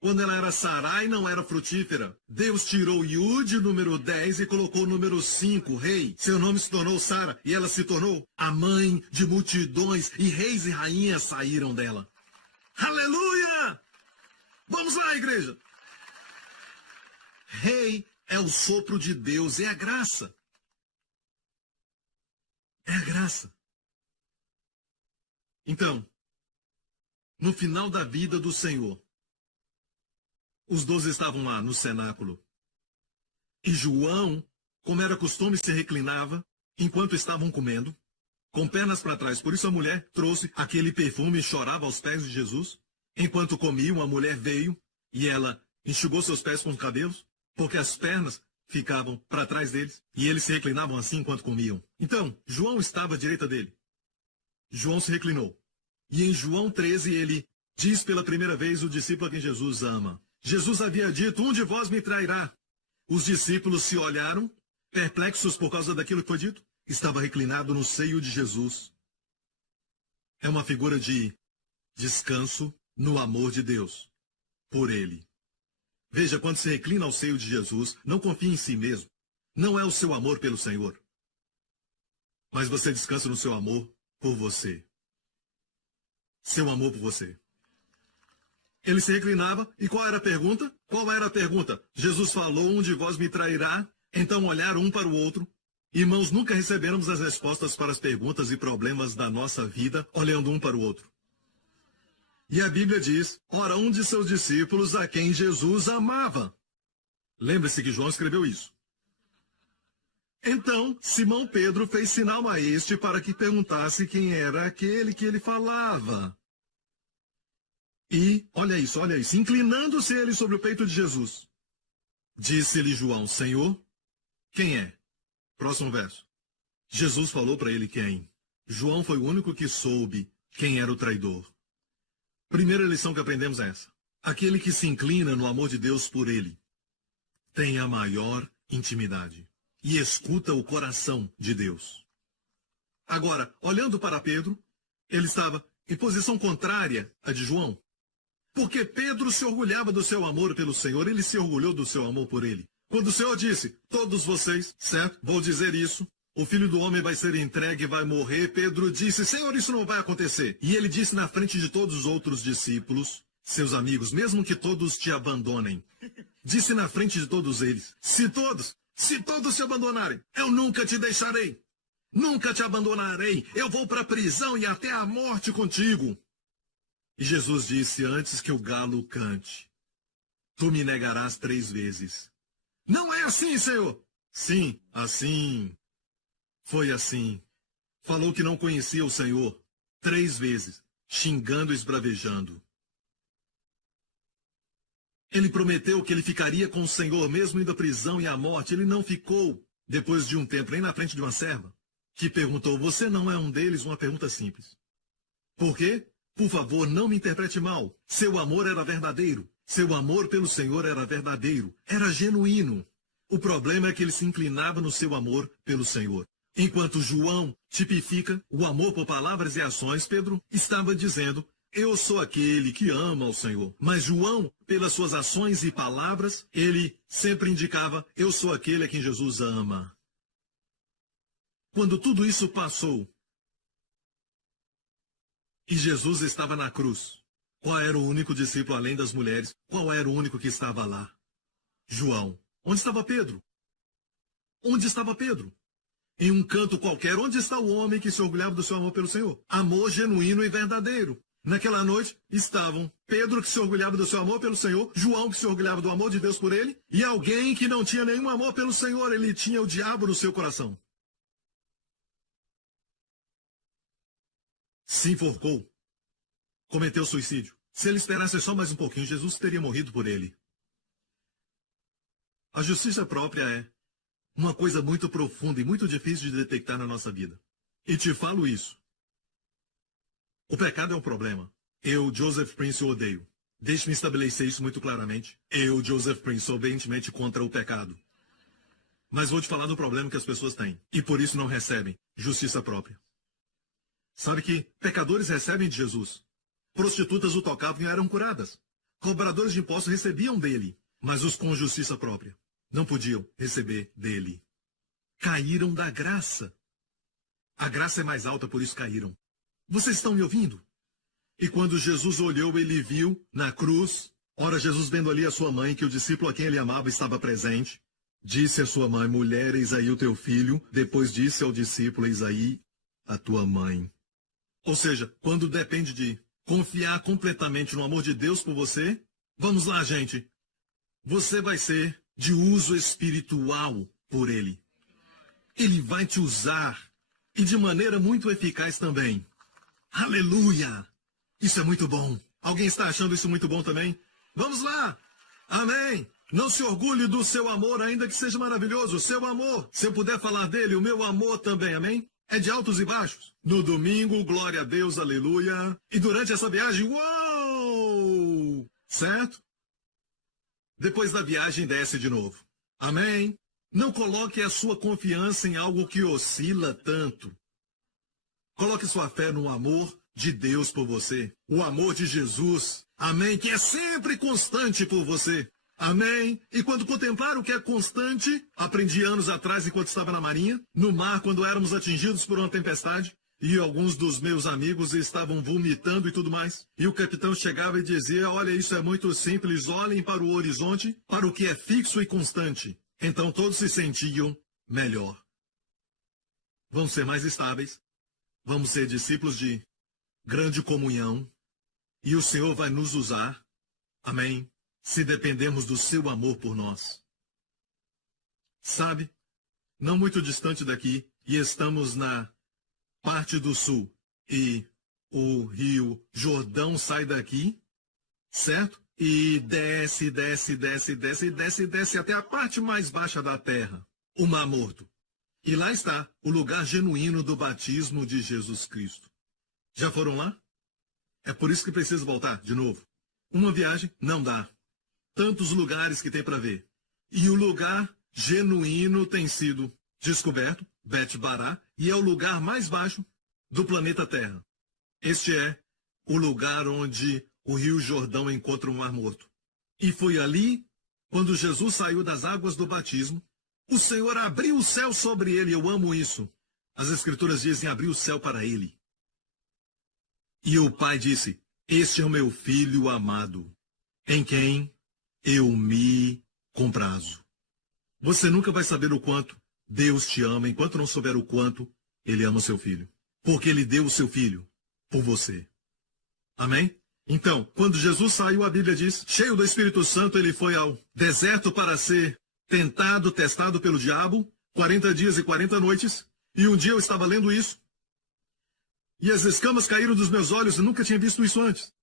Quando ela era Sarai, não era frutífera. Deus tirou o Yud, número 10, e colocou o número 5, rei. Seu nome se tornou Sara, e ela se tornou a mãe de multidões, e reis e rainhas saíram dela. Aleluia! Vamos lá, igreja! Rei é o sopro de Deus, é a graça. É a graça. Então, no final da vida do Senhor, os 12 estavam lá no cenáculo. E João, como era costume, se reclinava enquanto estavam comendo, com pernas para trás. Por isso a mulher trouxe aquele perfume e chorava aos pés de Jesus. Enquanto comiam, a mulher veio e ela enxugou seus pés com os cabelos, porque as pernas ficavam para trás deles. E eles se reclinavam assim enquanto comiam. Então, João estava à direita dele. João se reclinou. E em João 13 ele diz pela primeira vez o discípulo a quem Jesus ama. Jesus havia dito, um de vós me trairá. Os discípulos se olharam, perplexos por causa daquilo que foi dito. Estava reclinado no seio de Jesus. É uma figura de descanso no amor de Deus, por ele. Veja, quando se reclina ao seio de Jesus, não confie em si mesmo. Não é o seu amor pelo Senhor. Mas você descansa no seu amor por você. Seu amor por você. Ele se reclinava, e qual era a pergunta? Qual era a pergunta? Jesus falou, um de vós me trairá. Então olharam um para o outro. Irmãos, nunca recebemos as respostas para as perguntas e problemas da nossa vida, olhando um para o outro. E a Bíblia diz, ora, um de seus discípulos a quem Jesus amava. Lembre-se que João escreveu isso. Então, Simão Pedro fez sinal a este para que perguntasse quem era aquele que ele falava. E, olha isso, inclinando-se ele sobre o peito de Jesus. Disse-lhe João, Senhor, quem é? Próximo verso. Jesus falou para ele quem. João foi o único que soube quem era o traidor. Primeira lição que aprendemos é essa. Aquele que se inclina no amor de Deus por ele tem a maior intimidade e escuta o coração de Deus. Agora, olhando para Pedro, ele estava em posição contrária à de João. Porque Pedro se orgulhava do seu amor pelo Senhor, ele se orgulhou do seu amor por ele. Quando o Senhor disse, todos vocês, certo, vou dizer isso, o Filho do Homem vai ser entregue e vai morrer, Pedro disse, Senhor, isso não vai acontecer. E ele disse na frente de todos os outros discípulos, seus amigos, mesmo que todos te abandonem, disse na frente de todos eles: se todos te abandonarem, eu nunca te deixarei. Nunca te abandonarei. Eu vou para a prisão e até a morte contigo. E Jesus disse: antes que o galo cante, tu me negarás 3 vezes. Não é assim, Senhor. Sim, assim. Foi assim. Falou que não conhecia o Senhor 3 vezes, xingando e esbravejando. Ele prometeu que ele ficaria com o Senhor, mesmo indo à prisão e à morte. Ele não ficou, depois de um tempo, nem na frente de uma serva, que perguntou: você não é um deles? Uma pergunta simples. Por quê? Por favor, não me interprete mal. Seu amor era verdadeiro. Seu amor pelo Senhor era verdadeiro. Era genuíno. O problema é que ele se inclinava no seu amor pelo Senhor. Enquanto João tipifica o amor por palavras e ações, Pedro estava dizendo: eu sou aquele que ama o Senhor. Mas João, pelas suas ações e palavras, ele sempre indicava: eu sou aquele a quem Jesus ama. Quando tudo isso passou e Jesus estava na cruz, qual era o único discípulo além das mulheres? Qual era o único que estava lá? João. Onde estava Pedro? Onde estava Pedro? Em um canto qualquer. Onde está o homem que se orgulhava do seu amor pelo Senhor? Amor genuíno e verdadeiro. Naquela noite estavam Pedro, que se orgulhava do seu amor pelo Senhor, João, que se orgulhava do amor de Deus por ele, e alguém que não tinha nenhum amor pelo Senhor. Ele tinha o diabo no seu coração. Se enforcou. Cometeu suicídio. Se ele esperasse só mais um pouquinho, Jesus teria morrido por ele. A justiça própria é uma coisa muito profunda e muito difícil de detectar na nossa vida. E te falo isso. O pecado é um problema. Eu, Joseph Prince, o odeio. Deixe-me estabelecer isso muito claramente. Eu, Joseph Prince, sou veementemente contra o pecado. Mas vou te falar do problema que as pessoas têm. E por isso não recebem justiça própria. Sabe que pecadores recebem de Jesus. Prostitutas o tocavam e eram curadas. Cobradores de impostos recebiam dele. Mas os com justiça própria não podiam receber dele. Caíram da graça. A graça é mais alta, por isso caíram. Vocês estão me ouvindo? E quando Jesus olhou, ele viu na cruz, ora, Jesus vendo ali a sua mãe, que o discípulo a quem ele amava estava presente, disse à sua mãe: mulher, eis aí o teu filho. Depois disse ao discípulo: eis aí a tua mãe. Ou seja, quando depende de confiar completamente no amor de Deus por você, vamos lá, gente. Você vai ser de uso espiritual por ele. Ele vai te usar, e de maneira muito eficaz também. Aleluia! Isso é muito bom. Alguém está achando isso muito bom também? Vamos lá! Amém! Não se orgulhe do seu amor, ainda que seja maravilhoso. O seu amor, se eu puder falar dele, o meu amor também, amém? É de altos e baixos. No domingo, glória a Deus, aleluia. E durante essa viagem, uou! Certo? Depois da viagem, desce de novo. Amém? Não coloque a sua confiança em algo que oscila tanto. Coloque sua fé no amor de Deus por você. O amor de Jesus. Amém? Que é sempre constante por você. Amém? E quando contemplar o que é constante, aprendi anos atrás, enquanto estava na marinha, no mar, quando éramos atingidos por uma tempestade, e alguns dos meus amigos estavam vomitando e tudo mais. E o capitão chegava e dizia: olha, isso é muito simples, olhem para o horizonte, para o que é fixo e constante. Então todos se sentiam melhor. Vamos ser mais estáveis, vamos ser discípulos de grande comunhão, e o Senhor vai nos usar, amém, se dependermos do seu amor por nós. Sabe, não muito distante daqui, e estamos na parte do sul, e o rio Jordão sai daqui, certo? E desce, desce, desce, desce, desce, desce até a parte mais baixa da terra, o Mar Morto. E lá está o lugar genuíno do batismo de Jesus Cristo. Já foram lá? É por isso que precisa voltar de novo. Uma viagem não dá. Tantos lugares que tem para ver. E o lugar genuíno tem sido descoberto, Bet Bará, e é o lugar mais baixo do planeta Terra. Este é o lugar onde o Rio Jordão encontra o Mar Morto. E foi ali, quando Jesus saiu das águas do batismo, o Senhor abriu o céu sobre ele. Eu amo isso. As Escrituras dizem: abriu o céu para ele. E o Pai disse: este é o meu Filho amado, em quem eu me com prazo. Você nunca vai saber o quanto Deus te ama enquanto não souber o quanto Ele ama o seu filho. Porque Ele deu o seu filho por você. Amém? Então, quando Jesus saiu, a Bíblia diz, cheio do Espírito Santo, Ele foi ao deserto para ser tentado, testado pelo diabo, 40 dias e 40 noites. E um dia eu estava lendo isso. E as escamas caíram dos meus olhos. Eu nunca tinha visto isso antes.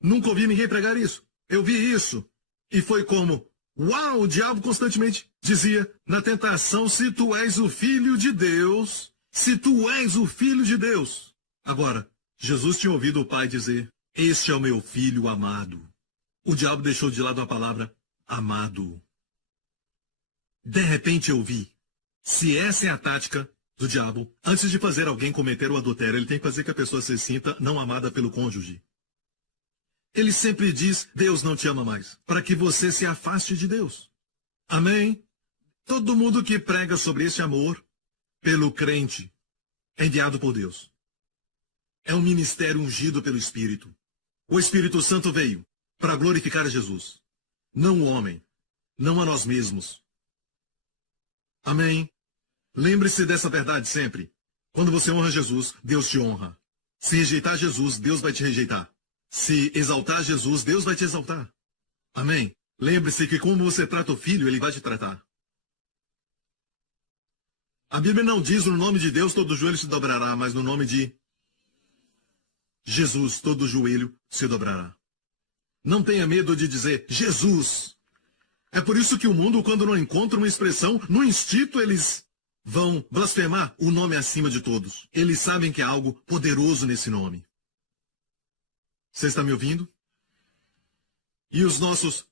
Nunca ouvi ninguém pregar isso. Eu vi isso. E foi como, uau, o diabo constantemente dizia na tentação, se tu és o filho de Deus, se tu és o filho de Deus. Agora, Jesus tinha ouvido o Pai dizer, este é o meu filho amado. O diabo deixou de lado a palavra amado. De repente eu vi, se essa é a tática do diabo, antes de fazer alguém cometer o adultério, ele tem que fazer que a pessoa se sinta não amada pelo cônjuge. Ele sempre diz, Deus não te ama mais, para que você se afaste de Deus. Amém? Todo mundo que prega sobre esse amor pelo crente é enviado por Deus. É um ministério ungido pelo Espírito. O Espírito Santo veio para glorificar a Jesus, não o homem, não a nós mesmos. Amém? Lembre-se dessa verdade sempre. Quando você honra Jesus, Deus te honra. Se rejeitar Jesus, Deus vai te rejeitar. Se exaltar Jesus, Deus vai te exaltar. Amém? Lembre-se que como você trata o filho, ele vai te tratar. A Bíblia não diz no nome de Deus todo joelho se dobrará, mas no nome de Jesus todo joelho se dobrará. Não tenha medo de dizer Jesus. É por isso que o mundo, quando não encontra uma expressão, no instinto eles vão blasfemar o nome acima de todos. Eles sabem que há algo poderoso nesse nome. Você está me ouvindo? E os nossos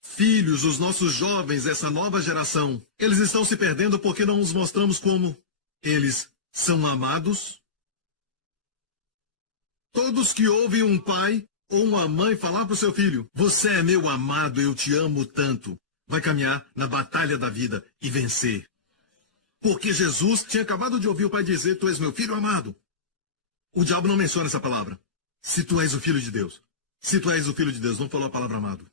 filhos, os nossos jovens, essa nova geração, eles estão se perdendo porque não os mostramos como eles são amados. Todos que ouvem um pai ou uma mãe falar para o seu filho, você é meu amado, eu te amo tanto, vai caminhar na batalha da vida e vencer. Porque Jesus tinha acabado de ouvir o pai dizer, tu és meu filho amado. O diabo não menciona essa palavra. Se tu és o filho de Deus. Se tu és o filho de Deus, não falou a palavra amado.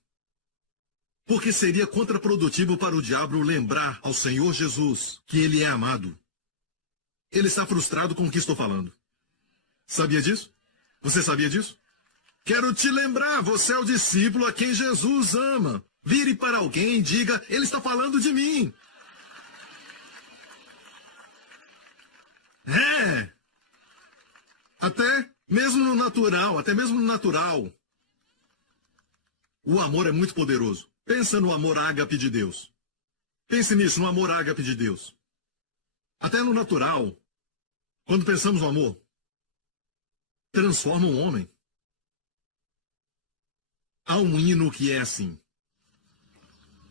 Porque seria contraprodutivo para o diabo lembrar ao Senhor Jesus que ele é amado. Ele está frustrado com o que estou falando. Sabia disso? Você sabia disso? Quero te lembrar, você é o discípulo a quem Jesus ama. Vire para alguém e diga, ele está falando de mim. É. Até mesmo no natural, o amor é muito poderoso. Pensa no amor ágape de Deus. Pense nisso, no amor ágape de Deus. Até no natural, quando pensamos no amor, transforma um homem. Há um hino que é assim.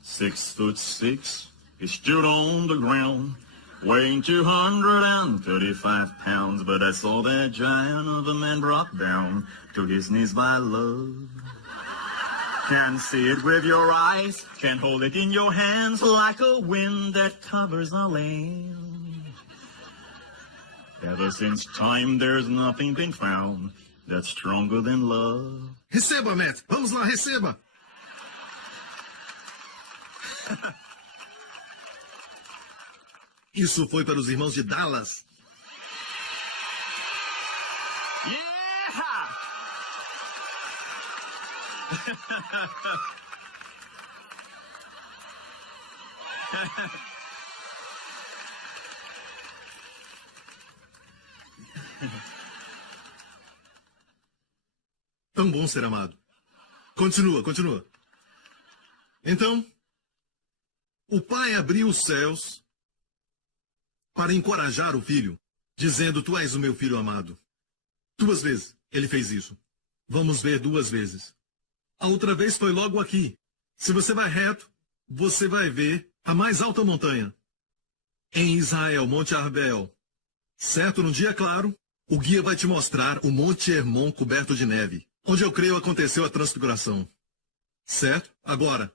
6'6", he stood on the ground, weighing 235 pounds, but I saw that giant of a man brought down to his knees by love. Can see it with your eyes, can hold it in your hands like a wind that covers the land. Ever since time, there's nothing been found that's stronger than love. Receba, Matt. Vamos lá, receba. Isso foi para os irmãos de Dallas. Yeah! Tão bom ser amado. Continua, continua. Então, o pai abriu os céus para encorajar o filho, dizendo, tu és o meu filho amado. 2 vezes ele fez isso. Vamos ver 2 vezes. A outra vez foi logo aqui. Se você vai reto, você vai ver a mais alta montanha. Em Israel, Monte Arbel. Certo? Num dia claro, o guia vai te mostrar o Monte Hermon coberto de neve, onde eu creio aconteceu a transfiguração. Certo? Agora,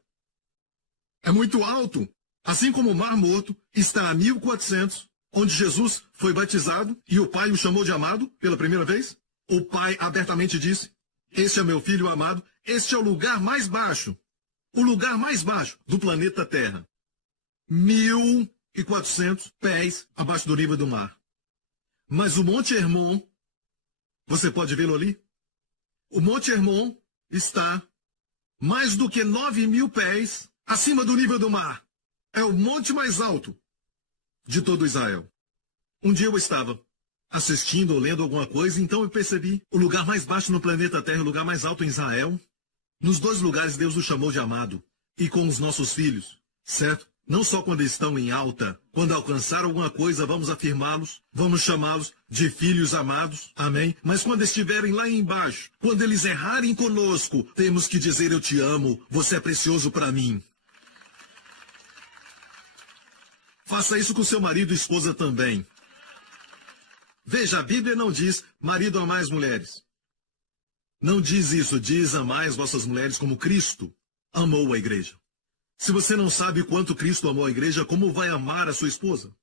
é muito alto. Assim como o Mar Morto está a 1400, onde Jesus foi batizado e o Pai o chamou de amado pela primeira vez, o Pai abertamente disse, este é meu filho amado, este é o lugar mais baixo, o lugar mais baixo do planeta Terra. 1.400 pés abaixo do nível do mar. Mas o Monte Hermon, você pode vê-lo ali? O Monte Hermon está mais do que 9.000 pés acima do nível do mar. É o monte mais alto de todo Israel. Um dia eu estava assistindo ou lendo alguma coisa, então eu percebi o lugar mais baixo no planeta Terra, o lugar mais alto em Israel. Nos dois lugares Deus nos chamou de amado. E com os nossos filhos, certo? Não só quando estão em alta, quando alcançar alguma coisa, vamos afirmá-los, vamos chamá-los de filhos amados, amém? Mas quando estiverem lá embaixo, quando eles errarem conosco, temos que dizer: eu te amo, você é precioso para mim. Faça isso com seu marido e esposa também. Veja, a Bíblia não diz: marido, amai as mulheres. Não diz isso, diz: amai as vossas mulheres como Cristo amou a igreja. Se você não sabe quanto Cristo amou a igreja, como vai amar a sua esposa?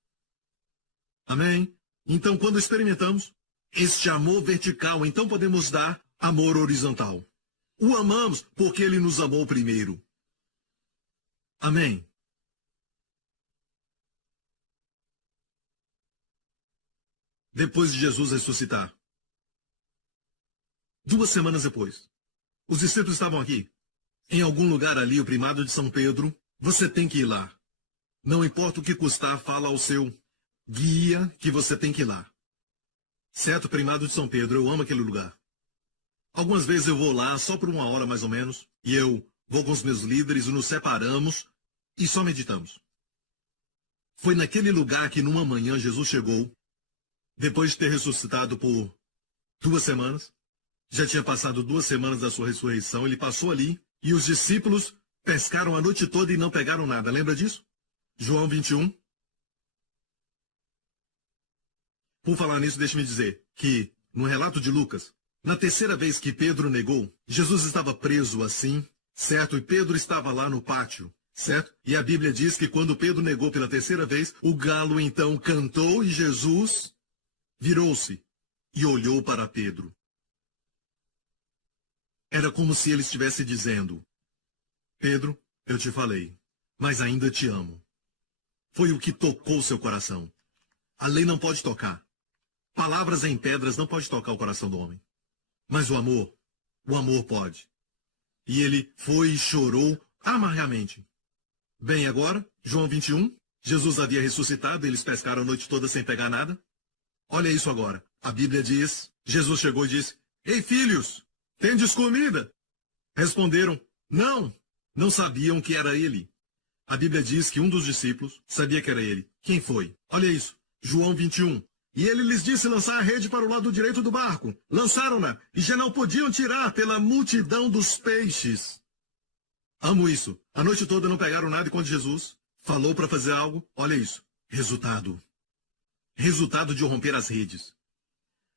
Amém? Então, quando experimentamos este amor vertical, então podemos dar amor horizontal. O amamos porque ele nos amou primeiro. Amém? Depois de Jesus ressuscitar, 2 semanas depois, os discípulos estavam aqui. Em algum lugar ali, o primado de São Pedro, você tem que ir lá. Não importa o que custar, fala ao seu guia que você tem que ir lá. Certo, primado de São Pedro, eu amo aquele lugar. Algumas vezes eu vou lá só por 1 hora mais ou menos, e eu vou com os meus líderes, nos separamos e só meditamos. Foi naquele lugar que numa manhã Jesus chegou, depois de ter ressuscitado por 2 semanas. Já tinha passado 2 semanas da sua ressurreição, ele passou ali, e os discípulos pescaram a noite toda e não pegaram nada. Lembra disso? João 21. Por falar nisso, deixe-me dizer que, no relato de Lucas, na terceira vez que Pedro negou, Jesus estava preso assim, certo? E Pedro estava lá no pátio, certo? E a Bíblia diz que quando Pedro negou pela terceira vez, o galo então cantou e Jesus virou-se e olhou para Pedro. Era como se ele estivesse dizendo: Pedro, eu te falei, mas ainda te amo. Foi o que tocou seu coração. A lei não pode tocar. Palavras em pedras não pode tocar o coração do homem. Mas o amor pode. E ele foi e chorou amargamente. Bem, agora, João 21, Jesus havia ressuscitado, eles pescaram a noite toda sem pegar nada. Olha isso agora. A Bíblia diz, Jesus chegou e disse: Ei, filhos, tendes comida? Responderam: Não, não sabiam que era ele. A Bíblia diz que um dos discípulos sabia que era ele. Quem foi? Olha isso, João 21. E ele lhes disse lançar a rede para o lado direito do barco. Lançaram-na e já não podiam tirar pela multidão dos peixes. Amo isso. A noite toda não pegaram nada e quando Jesus falou para fazer algo, olha isso. Resultado. Resultado de romper as redes.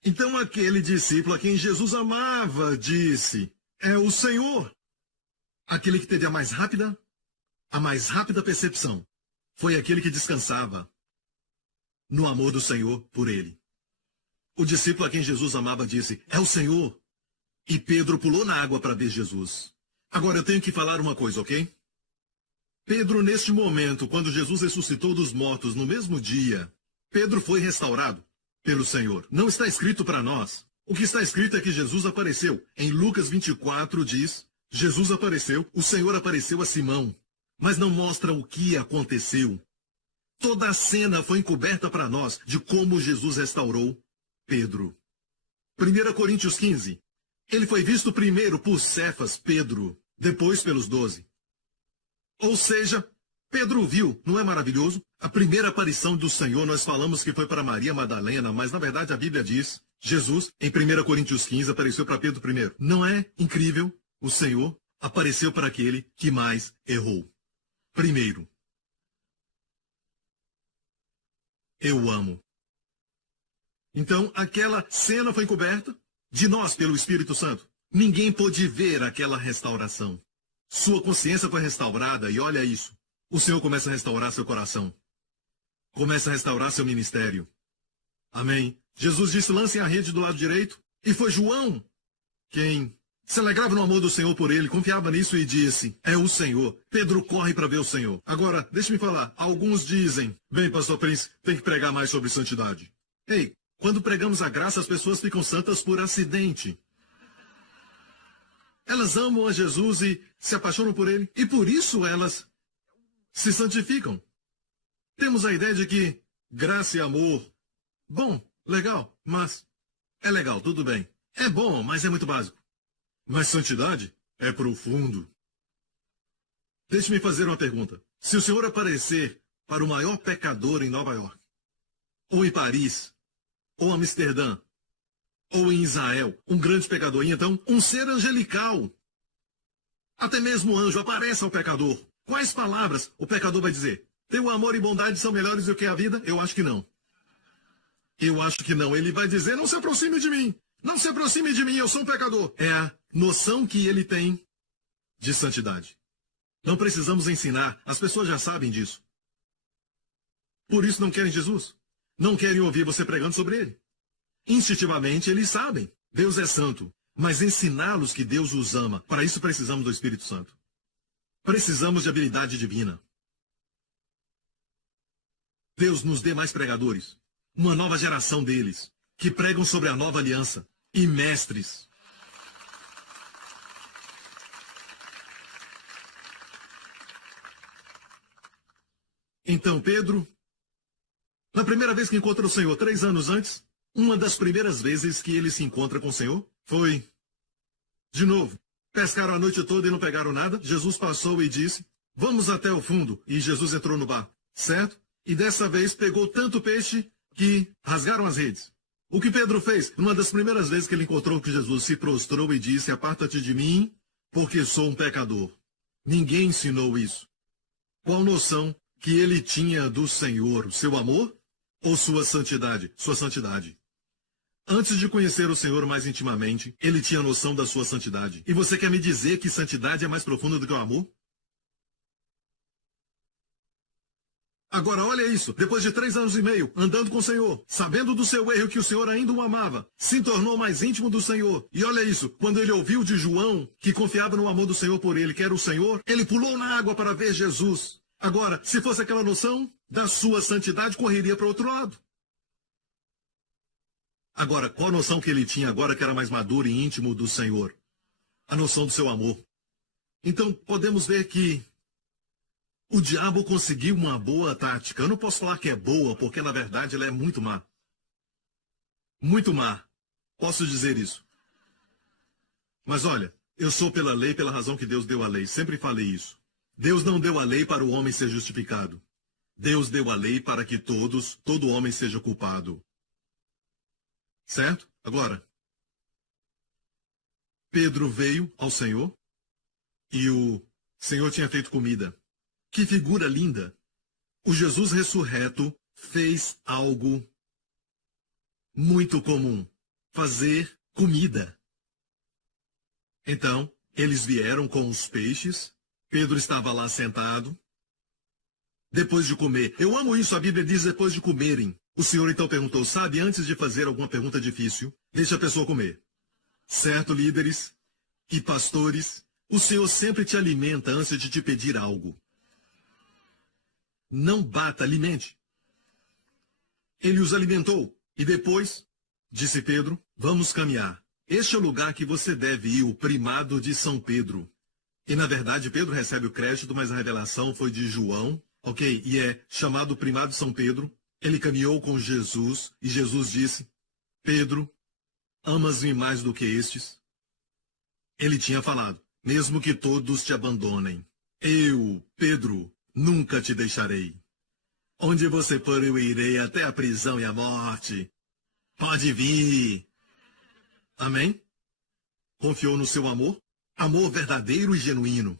Então aquele discípulo a quem Jesus amava disse: é o Senhor. Aquele que teve a mais rápida percepção foi aquele que descansava no amor do Senhor por ele. O discípulo a quem Jesus amava disse: é o Senhor. E Pedro pulou na água para ver Jesus. Agora eu tenho que falar uma coisa, ok? Pedro, neste momento, quando Jesus ressuscitou dos mortos no mesmo dia, Pedro foi restaurado pelo Senhor. Não está escrito para nós. O que está escrito é que Jesus apareceu. Em Lucas 24 diz: Jesus apareceu, o Senhor apareceu a Simão. Mas não mostra o que aconteceu. Toda a cena foi encoberta para nós de como Jesus restaurou Pedro. 1 Coríntios 15. Ele foi visto primeiro por Cefas, Pedro, depois pelos 12. Ou seja, Pedro viu, não é maravilhoso? A primeira aparição do Senhor, nós falamos que foi para Maria Madalena, mas na verdade a Bíblia diz, Jesus, em 1 Coríntios 15, apareceu para Pedro primeiro. Não é incrível? O Senhor apareceu para aquele que mais errou. Primeiro. Eu amo. Então, aquela cena foi encoberta de nós pelo Espírito Santo. Ninguém pôde ver aquela restauração. Sua consciência foi restaurada e olha isso. O Senhor começa a restaurar seu coração. Começa a restaurar seu ministério. Amém. Jesus disse: lancem a rede do lado direito. E foi João quem se alegrava no amor do Senhor por ele, confiava nisso e disse, é o Senhor. Pedro corre para ver o Senhor. Agora, deixe-me falar. Alguns dizem, bem, pastor Prince, tem que pregar mais sobre santidade. Ei, quando pregamos a graça, as pessoas ficam santas por acidente. Elas amam a Jesus e se apaixonam por ele, e por isso elas se santificam. Temos a ideia de que graça e amor, bom, legal, mas é legal, tudo bem. É bom, mas é muito básico. Mas santidade é profundo. Deixe-me fazer uma pergunta. Se o Senhor aparecer para o maior pecador em Nova York, ou em Paris, ou Amsterdã, ou em Israel, um grande pecador, e então um ser angelical, até mesmo um anjo, aparece ao pecador, quais palavras o pecador vai dizer? Teu amor e bondade são melhores do que a vida? Eu acho que não. Eu acho que não. Ele vai dizer, não se aproxime de mim. Não se aproxime de mim, eu sou um pecador. É a noção que ele tem de santidade. Não precisamos ensinar, as pessoas já sabem disso. Por isso não querem Jesus. Não querem ouvir você pregando sobre ele. Instintivamente eles sabem, Deus é santo. Mas ensiná-los que Deus os ama, para isso precisamos do Espírito Santo. Precisamos de habilidade divina. Deus nos dê mais pregadores, uma nova geração deles, que pregam sobre a nova aliança, e mestres. Então Pedro, na primeira vez que encontra o Senhor, 3 anos antes, uma das primeiras vezes que ele se encontra com o Senhor, foi, de novo, pescaram a noite toda e não pegaram nada. Jesus passou e disse, vamos até o fundo. E Jesus entrou no barco, certo? E dessa vez pegou tanto peixe que rasgaram as redes. O que Pedro fez? Uma das primeiras vezes que ele encontrou com Jesus, se prostrou e disse, aparta-te de mim, porque sou um pecador. Ninguém ensinou isso. Qual noção que ele tinha do Senhor? Seu amor ou sua santidade? Sua santidade. Antes de conhecer o Senhor mais intimamente, ele tinha noção da sua santidade. E você quer me dizer que santidade é mais profunda do que o amor? Agora, olha isso. Depois de 3 anos e meio, andando com o Senhor, sabendo do seu erro que o Senhor ainda o amava, se tornou mais íntimo do Senhor. E olha isso. Quando ele ouviu de João, que confiava no amor do Senhor por ele, que era o Senhor, ele pulou na água para ver Jesus. Agora, se fosse aquela noção da sua santidade, correria para o outro lado. Agora, qual a noção que ele tinha agora que era mais maduro e íntimo do Senhor? A noção do seu amor. Então, podemos ver que o diabo conseguiu uma boa tática. Eu não posso falar que é boa, porque na verdade ela é muito má. Muito má. Posso dizer isso. Mas olha, eu sou pela lei pela razão que Deus deu a lei. Sempre falei isso. Deus não deu a lei para o homem ser justificado. Deus deu a lei para que todo homem seja culpado. Certo? Agora, Pedro veio ao Senhor e o Senhor tinha feito comida. Que figura linda! O Jesus ressurreto fez algo muito comum: fazer comida. Então, eles vieram com os peixes. Pedro estava lá sentado. Depois de comer, eu amo isso, a Bíblia diz depois de comerem. O Senhor então perguntou, sabe, antes de fazer alguma pergunta difícil, deixa a pessoa comer. Certo, líderes e pastores, o Senhor sempre te alimenta antes de te pedir algo. Não bata, alimente. Ele os alimentou. E depois, disse Pedro, vamos caminhar. Este é o lugar que você deve ir, o primado de São Pedro. E na verdade, Pedro recebe o crédito, mas a revelação foi de João, ok? E é chamado primado de São Pedro. Ele caminhou com Jesus e Jesus disse, Pedro, amas-me mais do que estes? Ele tinha falado, mesmo que todos te abandonem, eu, Pedro, nunca te deixarei. Onde você for, eu irei até a prisão e a morte. Pode vir. Amém? Confiou no seu amor? Amor verdadeiro e genuíno.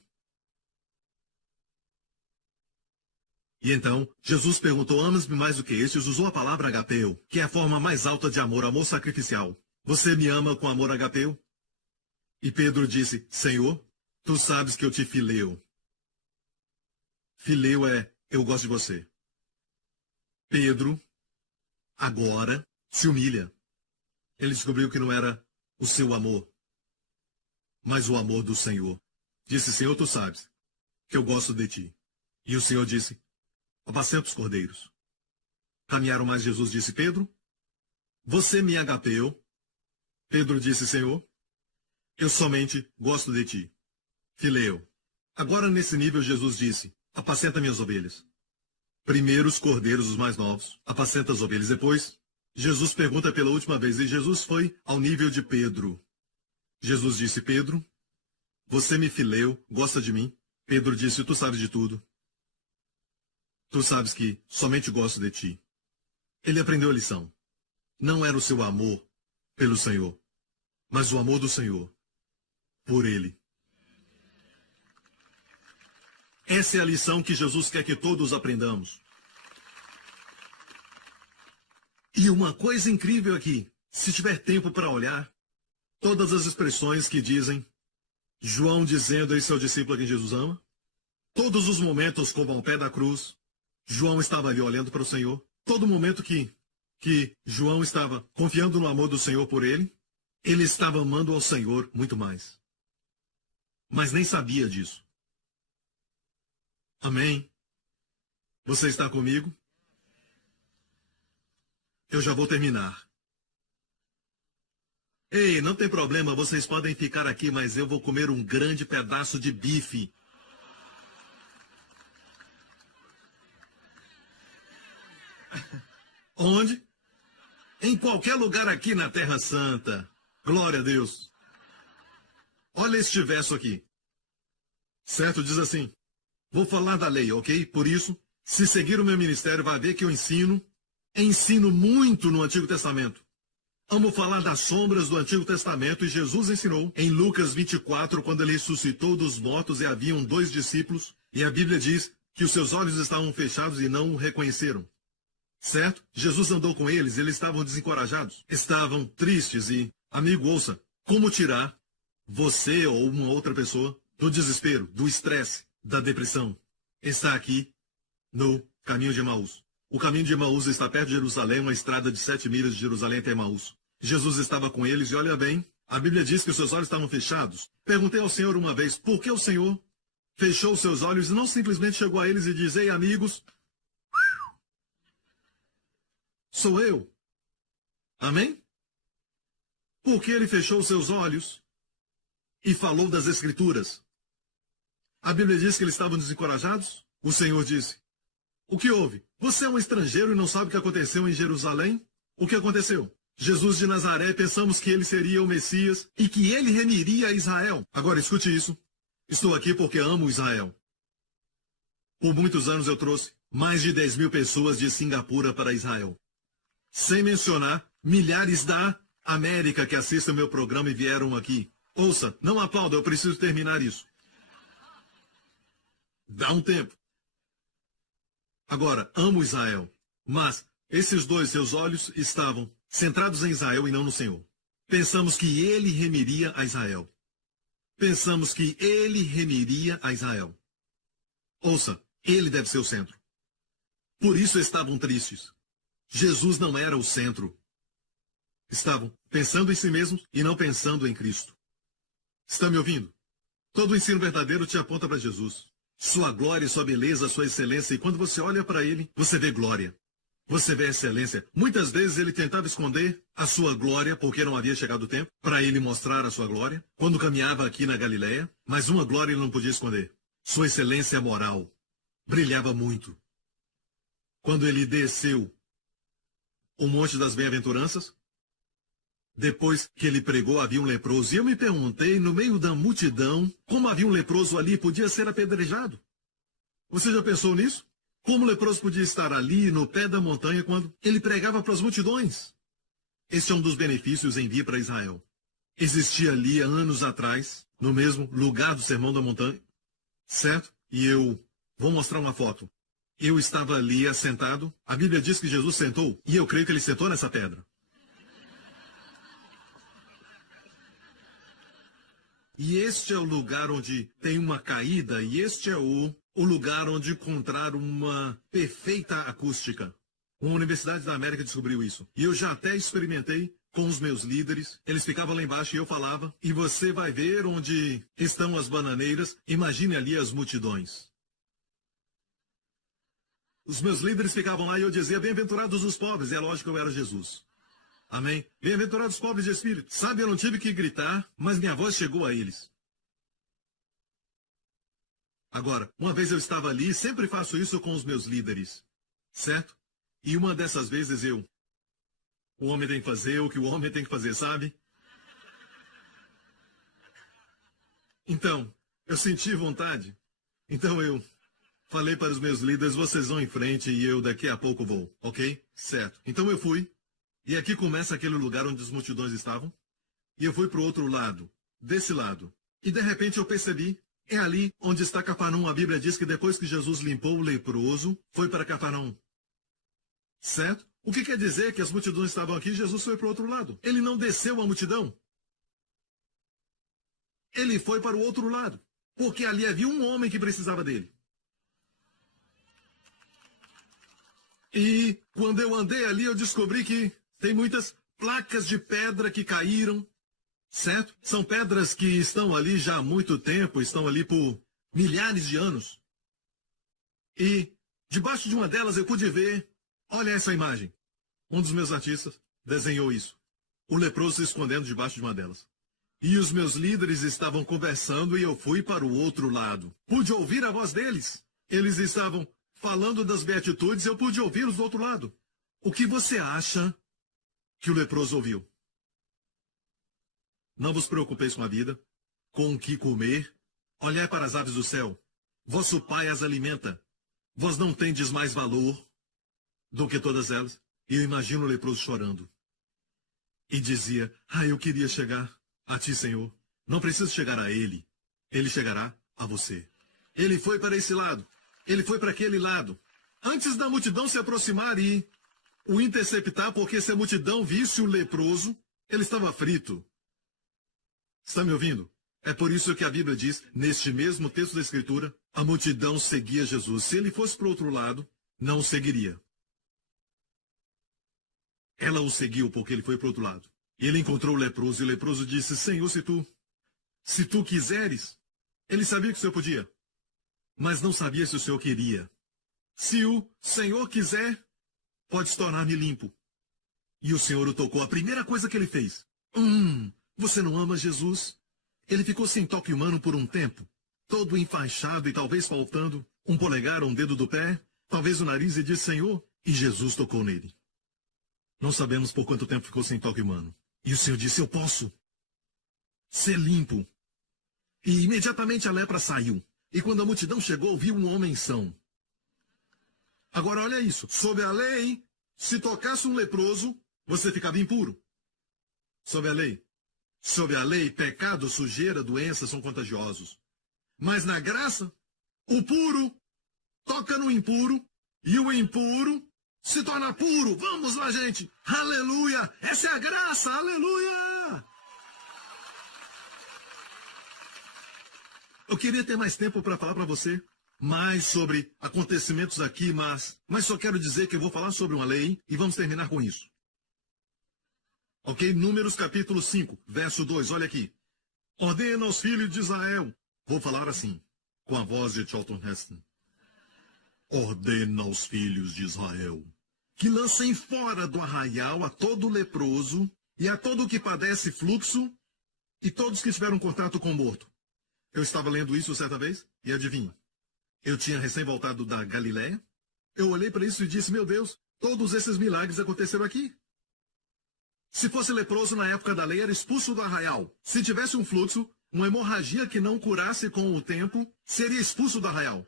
E então, Jesus perguntou, amas-me mais do que estes? Usou a palavra agapeu, que é a forma mais alta de amor, amor sacrificial. Você me ama com amor agapeu? E Pedro disse, Senhor, tu sabes que eu te fileo. Fileo é, eu gosto de você. Pedro, agora, se humilha. Ele descobriu que não era o seu amor. mas o amor do Senhor. Disse, Senhor, tu sabes que eu gosto de ti. E o Senhor disse, apacenta os cordeiros. Caminharam mais, Jesus disse, Pedro, você me agapeou? Pedro disse, Senhor, eu somente gosto de ti. Fileu. Agora nesse nível Jesus disse, apacenta minhas ovelhas. Primeiro os cordeiros, os mais novos, apacenta as ovelhas. Depois, Jesus pergunta pela última vez, e Jesus foi ao nível de Pedro. Jesus disse, Pedro, você me fileu, gosta de mim? Pedro disse, tu sabes de tudo. Tu sabes que somente gosto de ti. Ele aprendeu a lição. Não era o seu amor pelo Senhor, mas o amor do Senhor por ele. Essa é a lição que Jesus quer que todos aprendamos. E uma coisa incrível aqui, se tiver tempo para olhar, todas as expressões que dizem João dizendo esse é o discípulo a quem Jesus ama, todos os momentos como ao pé da cruz, João estava ali olhando para o Senhor, todo momento que João estava confiando no amor do Senhor por ele estava amando ao Senhor muito mais. Mas nem sabia disso. Amém? Você está comigo? Eu já vou terminar. Ei, não tem problema, vocês podem ficar aqui, mas eu vou comer um grande pedaço de bife. Onde? Em qualquer lugar aqui na Terra Santa. Glória a Deus. Olha este verso aqui. Certo? Diz assim. Vou falar da lei, ok? Por isso, se seguir o meu ministério, vai ver que eu ensino muito no Antigo Testamento. Amo falar das sombras do Antigo Testamento e Jesus ensinou em Lucas 24, quando ele ressuscitou dos mortos e haviam 2 discípulos, e a Bíblia diz que os seus olhos estavam fechados e não o reconheceram. Certo? Jesus andou com eles, eles estavam desencorajados, estavam tristes e, amigo, ouça, como tirar você ou uma outra pessoa do desespero, do estresse, da depressão? Está aqui no caminho de Emaús. O caminho de Emaús está perto de Jerusalém, uma estrada de 7 milhas de Jerusalém até Emaús. Jesus estava com eles e olha bem, a Bíblia diz que os seus olhos estavam fechados. Perguntei ao Senhor uma vez, por que o Senhor fechou os seus olhos e não simplesmente chegou a eles e disse, ei amigos, sou eu. Amém? Por que ele fechou os seus olhos e falou das Escrituras? A Bíblia diz que eles estavam desencorajados. O Senhor disse, o que houve? Você é um estrangeiro e não sabe o que aconteceu em Jerusalém? O que aconteceu? Jesus de Nazaré, pensamos que ele seria o Messias e que ele remiria Israel. Agora escute isso. Estou aqui porque amo Israel. Por muitos anos eu trouxe mais de 10 mil pessoas de Singapura para Israel. Sem mencionar milhares da América que assistem meu programa e vieram aqui. Ouça, não aplauda, eu preciso terminar isso. Dá um tempo. Agora, amo Israel, mas esses 2 seus olhos estavam centrados em Israel e não no Senhor. Pensamos que ele remiria a Israel. Pensamos que ele remiria a Israel. Ouça, ele deve ser o centro. Por isso estavam tristes. Jesus não era o centro. Estavam pensando em si mesmos e não pensando em Cristo. Está me ouvindo? Todo o ensino verdadeiro te aponta para Jesus. Sua glória, sua beleza, sua excelência. E quando você olha para ele, você vê glória. Você vê excelência. Muitas vezes ele tentava esconder a sua glória porque não havia chegado o tempo para ele mostrar a sua glória. Quando caminhava aqui na Galileia, mas uma glória ele não podia esconder. Sua excelência moral brilhava muito. Quando ele desceu o Monte das Bem-aventuranças, depois que ele pregou, havia um leproso. E eu me perguntei, no meio da multidão, como havia um leproso ali, podia ser apedrejado. Você já pensou nisso? Como o leproso podia estar ali, no pé da montanha, quando ele pregava para as multidões? Este é um dos benefícios em vir para Israel. Existia ali, há anos atrás, no mesmo lugar do Sermão da Montanha, certo? E eu vou mostrar uma foto. Eu estava ali assentado. A Bíblia diz que Jesus sentou, e eu creio que ele sentou nessa pedra. E este é o lugar onde tem uma caída, e este é o lugar onde encontrar uma perfeita acústica. Uma Universidade da América descobriu isso. E eu já até experimentei com os meus líderes. Eles ficavam lá embaixo e eu falava. E você vai ver onde estão as bananeiras. Imagine ali as multidões. Os meus líderes ficavam lá e eu dizia, bem-aventurados os pobres. E é lógico que eu era Jesus. Amém? Bem-aventurados os pobres de espírito. Sabe, eu não tive que gritar, mas minha voz chegou a eles. Agora, uma vez eu estava ali, sempre faço isso com os meus líderes. Certo? E uma dessas vezes o homem tem que fazer o que o homem tem que fazer, sabe? Então, eu senti vontade. Então eu falei para os meus líderes, vocês vão em frente e eu daqui a pouco vou, ok? Certo. Então eu fui. E aqui começa aquele lugar onde as multidões estavam. E eu fui para o outro lado, desse lado. E de repente eu percebi, é ali onde está Cafarnaum. A Bíblia diz que depois que Jesus limpou o leproso, foi para Cafarnaum. Certo? O que quer dizer que as multidões estavam aqui e Jesus foi para o outro lado? Ele não desceu a multidão. Ele foi para o outro lado. Porque ali havia um homem que precisava dele. E quando eu andei ali, eu descobri que tem muitas placas de pedra que caíram. Certo? São pedras que estão ali já há muito tempo, estão ali por milhares de anos. E debaixo de uma delas eu pude ver, olha essa imagem. Um dos meus artistas desenhou isso. O leproso se escondendo debaixo de uma delas. E os meus líderes estavam conversando e eu fui para o outro lado. Pude ouvir a voz deles. Eles estavam falando das beatitudes e eu pude ouvi-los do outro lado. O que você acha que o leproso ouviu? Não vos preocupeis com a vida, com o que comer. Olhai para as aves do céu. Vosso Pai as alimenta. Vós não tendes mais valor do que todas elas. E eu imagino o leproso chorando. E dizia, eu queria chegar a ti, Senhor. Não preciso chegar a ele. Ele chegará a você. Ele foi para esse lado. Ele foi para aquele lado. Antes da multidão se aproximar e o interceptar, porque se a multidão visse o leproso, ele estava frito. Está me ouvindo? É por isso que a Bíblia diz, neste mesmo texto da Escritura, a multidão seguia Jesus. Se ele fosse para o outro lado, não o seguiria. Ela o seguiu porque ele foi para o outro lado. E ele encontrou o leproso e o leproso disse, Senhor, se tu quiseres. Ele sabia que o Senhor podia, mas não sabia se o Senhor queria. Se o Senhor quiser, pode tornar-me limpo. E o Senhor o tocou. A primeira coisa que ele fez, você não ama Jesus? Ele ficou sem toque humano por um tempo, todo enfaixado e talvez faltando um polegar ou um dedo do pé, talvez o nariz, e disse, Senhor, e Jesus tocou nele. Não sabemos por quanto tempo ficou sem toque humano. E o Senhor disse, eu posso ser limpo. E imediatamente a lepra saiu. E quando a multidão chegou, viu um homem são. Agora olha isso. Sob a lei, se tocasse um leproso, você ficava impuro. Sob a lei, pecado, sujeira, doença são contagiosos. Mas na graça, o puro toca no impuro e o impuro se torna puro. Vamos lá, gente. Aleluia. Essa é a graça. Aleluia. Eu queria ter mais tempo para falar para você mais sobre acontecimentos aqui, mas só quero dizer que eu vou falar sobre uma lei e vamos terminar com isso. Ok? Números capítulo 5, verso 2, olha aqui. Ordena aos filhos de Israel. Vou falar assim, com a voz de Charlton Heston. Ordena aos filhos de Israel que lancem fora do arraial a todo leproso e a todo que padece fluxo e todos que tiveram contato com o morto. Eu estava lendo isso certa vez e adivinha? Eu tinha recém voltado da Galiléia. Eu olhei para isso e disse, meu Deus, todos esses milagres aconteceram aqui. Se fosse leproso na época da lei, era expulso do arraial. Se tivesse um fluxo, uma hemorragia que não curasse com o tempo, seria expulso do arraial.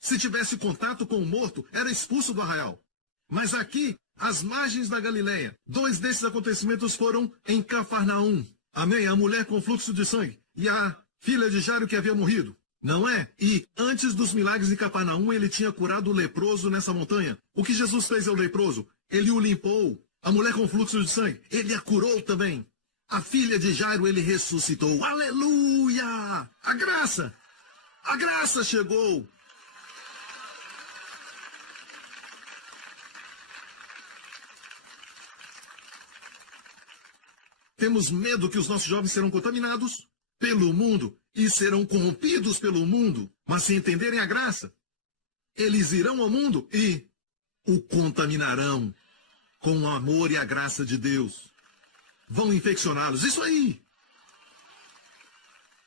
Se tivesse contato com o morto, era expulso do arraial. Mas aqui, às margens da Galiléia, 2 desses acontecimentos foram em Cafarnaum. Amém? A mulher com fluxo de sangue e a filha de Jairo que havia morrido. Não é? E antes dos milagres em Cafarnaum, ele tinha curado o leproso nessa montanha. O que Jesus fez ao leproso? Ele o limpou. A mulher com fluxo de sangue, ele a curou também. A filha de Jairo, ele ressuscitou. Aleluia! A graça chegou. Temos medo que os nossos jovens serão contaminados pelo mundo e serão corrompidos pelo mundo. Mas se entenderem a graça, eles irão ao mundo e o contaminarão com o amor e a graça de Deus. Vão infeccioná-los. Isso aí.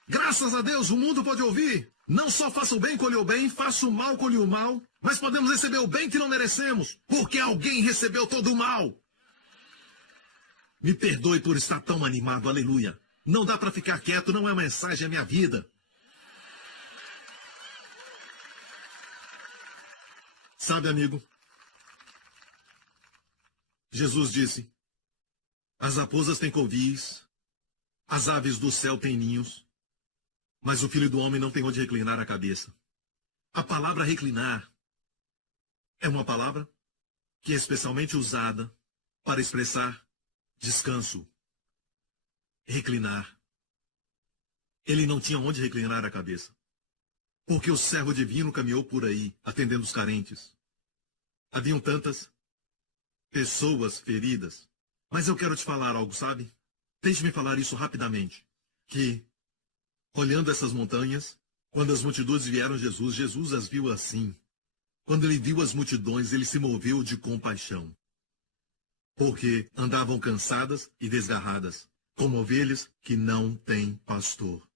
Graças a Deus, o mundo pode ouvir. Não só faça o bem, colhe o bem, faça o mal, colhe o mal, mas podemos receber o bem que não merecemos, porque alguém recebeu todo o mal. Me perdoe por estar tão animado, aleluia. Não dá para ficar quieto, não é uma mensagem, é minha vida. Sabe, amigo, Jesus disse, as raposas têm covis, as aves do céu têm ninhos, mas o Filho do Homem não tem onde reclinar a cabeça. A palavra reclinar é uma palavra que é especialmente usada para expressar descanso. Reclinar. Ele não tinha onde reclinar a cabeça, porque o servo divino caminhou por aí, atendendo os carentes. Haviam tantas pessoas feridas. Mas eu quero te falar algo, sabe? Deixe-me falar isso rapidamente. Que, olhando essas montanhas, quando as multidões vieram a Jesus, Jesus as viu assim. Quando ele viu as multidões, ele se moveu de compaixão. Porque andavam cansadas e desgarradas, como ovelhas que não têm pastor.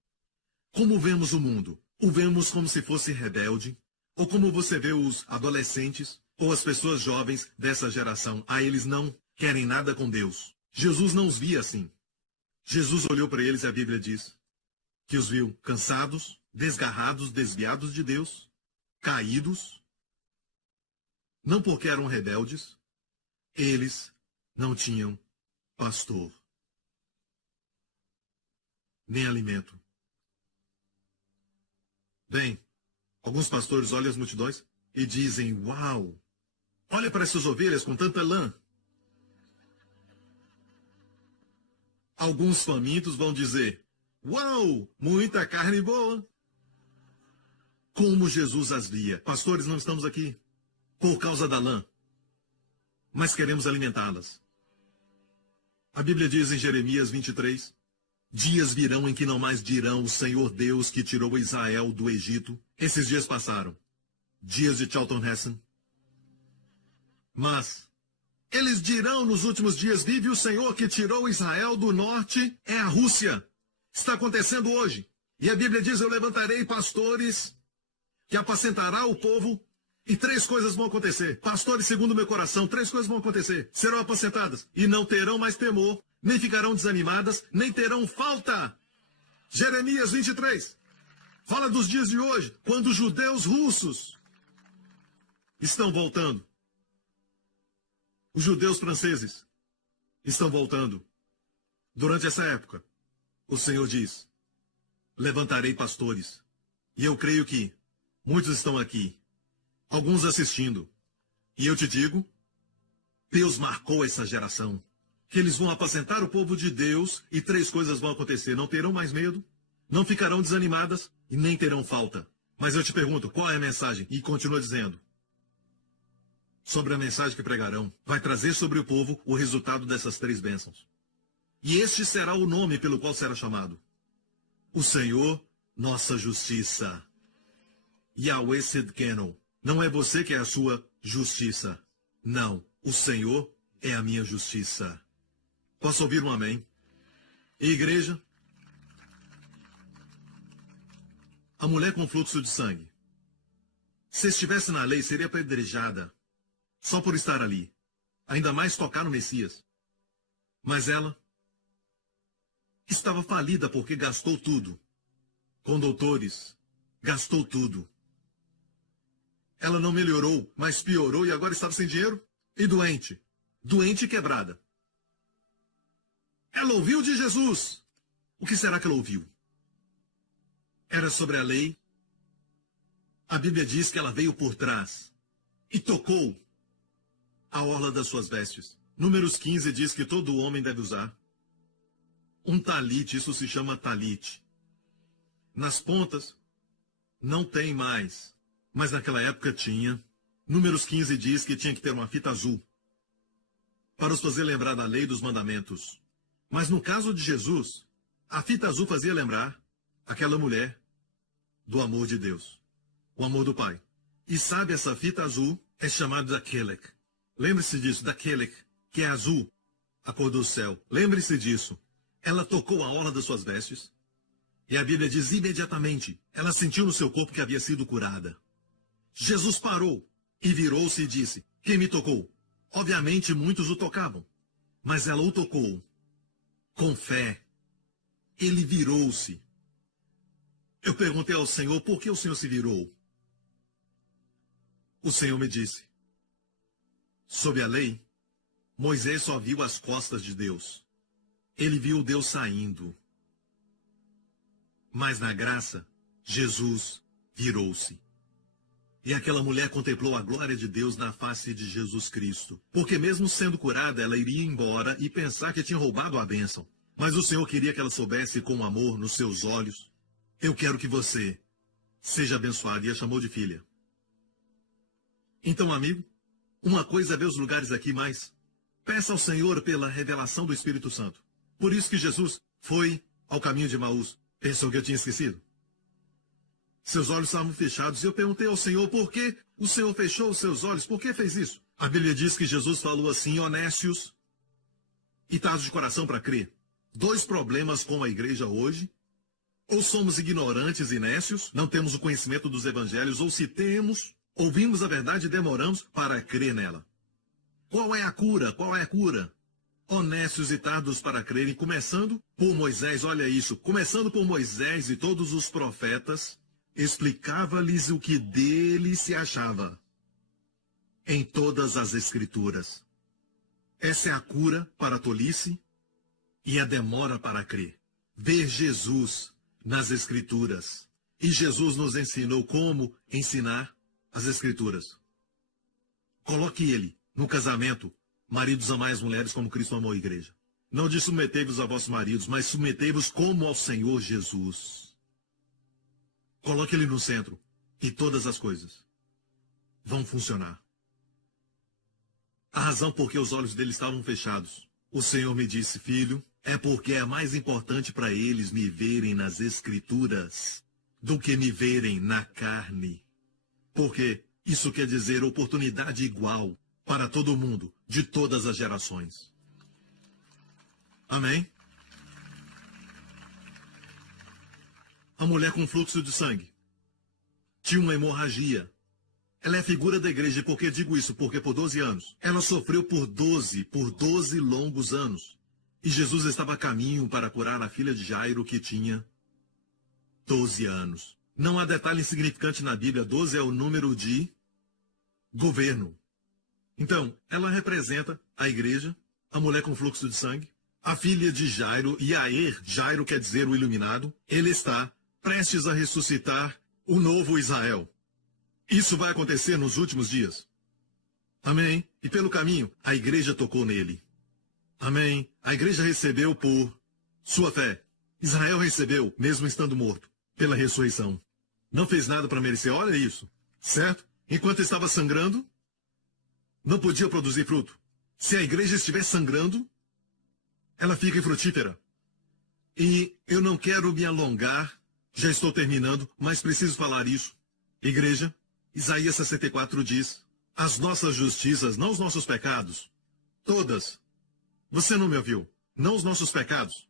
Como vemos o mundo? O vemos como se fosse rebelde? Ou como você vê os adolescentes ou as pessoas jovens dessa geração? Eles não querem nada com Deus. Jesus não os via assim. Jesus olhou para eles e a Bíblia diz que os viu cansados, desgarrados, desviados de Deus, caídos. Não porque eram rebeldes, eles não tinham pastor, nem alimento. Bem, alguns pastores olham as multidões e dizem, uau, olha para essas ovelhas com tanta lã. Alguns famintos vão dizer, uau, muita carne boa. Como Jesus as via. Pastores, não estamos aqui por causa da lã, mas queremos alimentá-las. A Bíblia diz em Jeremias 23, dias virão em que não mais dirão o Senhor Deus que tirou Israel do Egito. Esses dias passaram. Dias de Charlton Heston. Mas eles dirão nos últimos dias, vive o Senhor que tirou Israel do norte, é a Rússia. Está acontecendo hoje. E a Bíblia diz, eu levantarei pastores que apacentará o povo e 3 coisas vão acontecer. Pastores segundo o meu coração, 3 coisas vão acontecer. Serão apacentadas e não terão mais temor, nem ficarão desanimadas, nem terão falta. Jeremias 23. Fala dos dias de hoje, quando os judeus russos estão voltando. Os judeus franceses estão voltando. Durante essa época, o Senhor diz, levantarei pastores. E eu creio que muitos estão aqui, alguns assistindo. E eu te digo, Deus marcou essa geração, que eles vão apacentar o povo de Deus e 3 coisas vão acontecer. Não terão mais medo, não ficarão desanimadas e nem terão falta. Mas eu te pergunto, qual é a mensagem? E continua dizendo, sobre a mensagem que pregarão, vai trazer sobre o povo o resultado dessas 3 bênçãos. E este será o nome pelo qual será chamado. O Senhor, nossa justiça. Yahweh Sidkenu. Não é você que é a sua justiça. Não, o Senhor é a minha justiça. Posso ouvir um amém? E igreja? A mulher com fluxo de sangue, se estivesse na lei, seria apedrejada só por estar ali. Ainda mais tocar no Messias. Mas ela estava falida porque gastou tudo. Com doutores, gastou tudo. Ela não melhorou, mas piorou e agora estava sem dinheiro e doente. Doente e quebrada. Ela ouviu de Jesus. O que será que ela ouviu? Era sobre a lei. A Bíblia diz que ela veio por trás e tocou a orla das suas vestes. Números 15 diz que todo homem deve usar um talite, isso se chama talite. Nas pontas não tem mais, mas naquela época tinha. Números 15 diz que tinha que ter uma fita azul para os fazer lembrar da lei dos mandamentos. Mas no caso de Jesus, a fita azul fazia lembrar aquela mulher do amor de Deus, o amor do Pai. E sabe, essa fita azul é chamada da Kelek. Lembre-se disso, da Kelek, que é azul, a cor do céu. Lembre-se disso. Ela tocou a orla das suas vestes, e a Bíblia diz imediatamente, ela sentiu no seu corpo que havia sido curada. Jesus parou e virou-se e disse, quem me tocou? Obviamente muitos o tocavam, mas ela o tocou com fé. Ele virou-se. Eu perguntei ao Senhor, por que o Senhor se virou? O Senhor me disse, sob a lei, Moisés só viu as costas de Deus. Ele viu Deus saindo. Mas na graça, Jesus virou-se. E aquela mulher contemplou a glória de Deus na face de Jesus Cristo. Porque mesmo sendo curada, ela iria embora e pensar que tinha roubado a bênção. Mas o Senhor queria que ela soubesse com amor nos seus olhos. Eu quero que você seja abençoado. E a chamou de filha. Então, amigo, uma coisa é ver os lugares aqui, mas peça ao Senhor pela revelação do Espírito Santo. Por isso que Jesus foi ao caminho de Emaús. Pensou que eu tinha esquecido? Seus olhos estavam fechados. E eu perguntei ao Senhor, por que o Senhor fechou os seus olhos? Por que fez isso? A Bíblia diz que Jesus falou assim, honestos e tardos de coração para crer. Dois problemas com a igreja hoje. Ou somos ignorantes e nécios, não temos o conhecimento dos evangelhos, ou se temos, ouvimos a verdade e demoramos para crer nela. Qual é a cura? Qual é a cura? Honestos e tardos para crerem, começando por Moisés, olha isso, começando por Moisés e todos os profetas, explicava-lhes o que dele se achava em todas as Escrituras. Essa é a cura para a tolice e a demora para crer. Ver Jesus nas Escrituras. E Jesus nos ensinou como ensinar as Escrituras. Coloque ele no casamento. Maridos, amai as mulheres como Cristo amou a igreja. Não diz submetei-vos a vossos maridos, mas submetei-vos como ao Senhor Jesus. Coloque ele no centro e todas as coisas vão funcionar. A razão por que os olhos dele estavam fechados. O Senhor me disse, filho, é porque é mais importante para eles me verem nas Escrituras do que me verem na carne. Porque isso quer dizer oportunidade igual para todo mundo, de todas as gerações. Amém? A mulher com fluxo de sangue tinha uma hemorragia. Ela é figura da igreja. E por que digo isso? Porque por 12 anos. Ela sofreu por 12 longos anos. E Jesus estava a caminho para curar a filha de Jairo, que tinha 12 anos. Não há detalhe insignificante na Bíblia. 12 é o número de governo. Então, ela representa a igreja, a mulher com fluxo de sangue, a filha de Jairo, Yair, Jairo quer dizer o iluminado. Ele está prestes a ressuscitar o novo Israel. Isso vai acontecer nos últimos dias. Amém? E pelo caminho, a igreja tocou nele. Amém? A igreja recebeu por sua fé. Israel recebeu, mesmo estando morto, pela ressurreição. Não fez nada para merecer, olha isso, certo? Enquanto estava sangrando, não podia produzir fruto. Se a igreja estiver sangrando, ela fica infrutífera. E eu não quero me alongar, já estou terminando, mas preciso falar isso. Igreja, Isaías 64 diz, as nossas justiças, não os nossos pecados, todas. Você não me ouviu? Não os nossos pecados.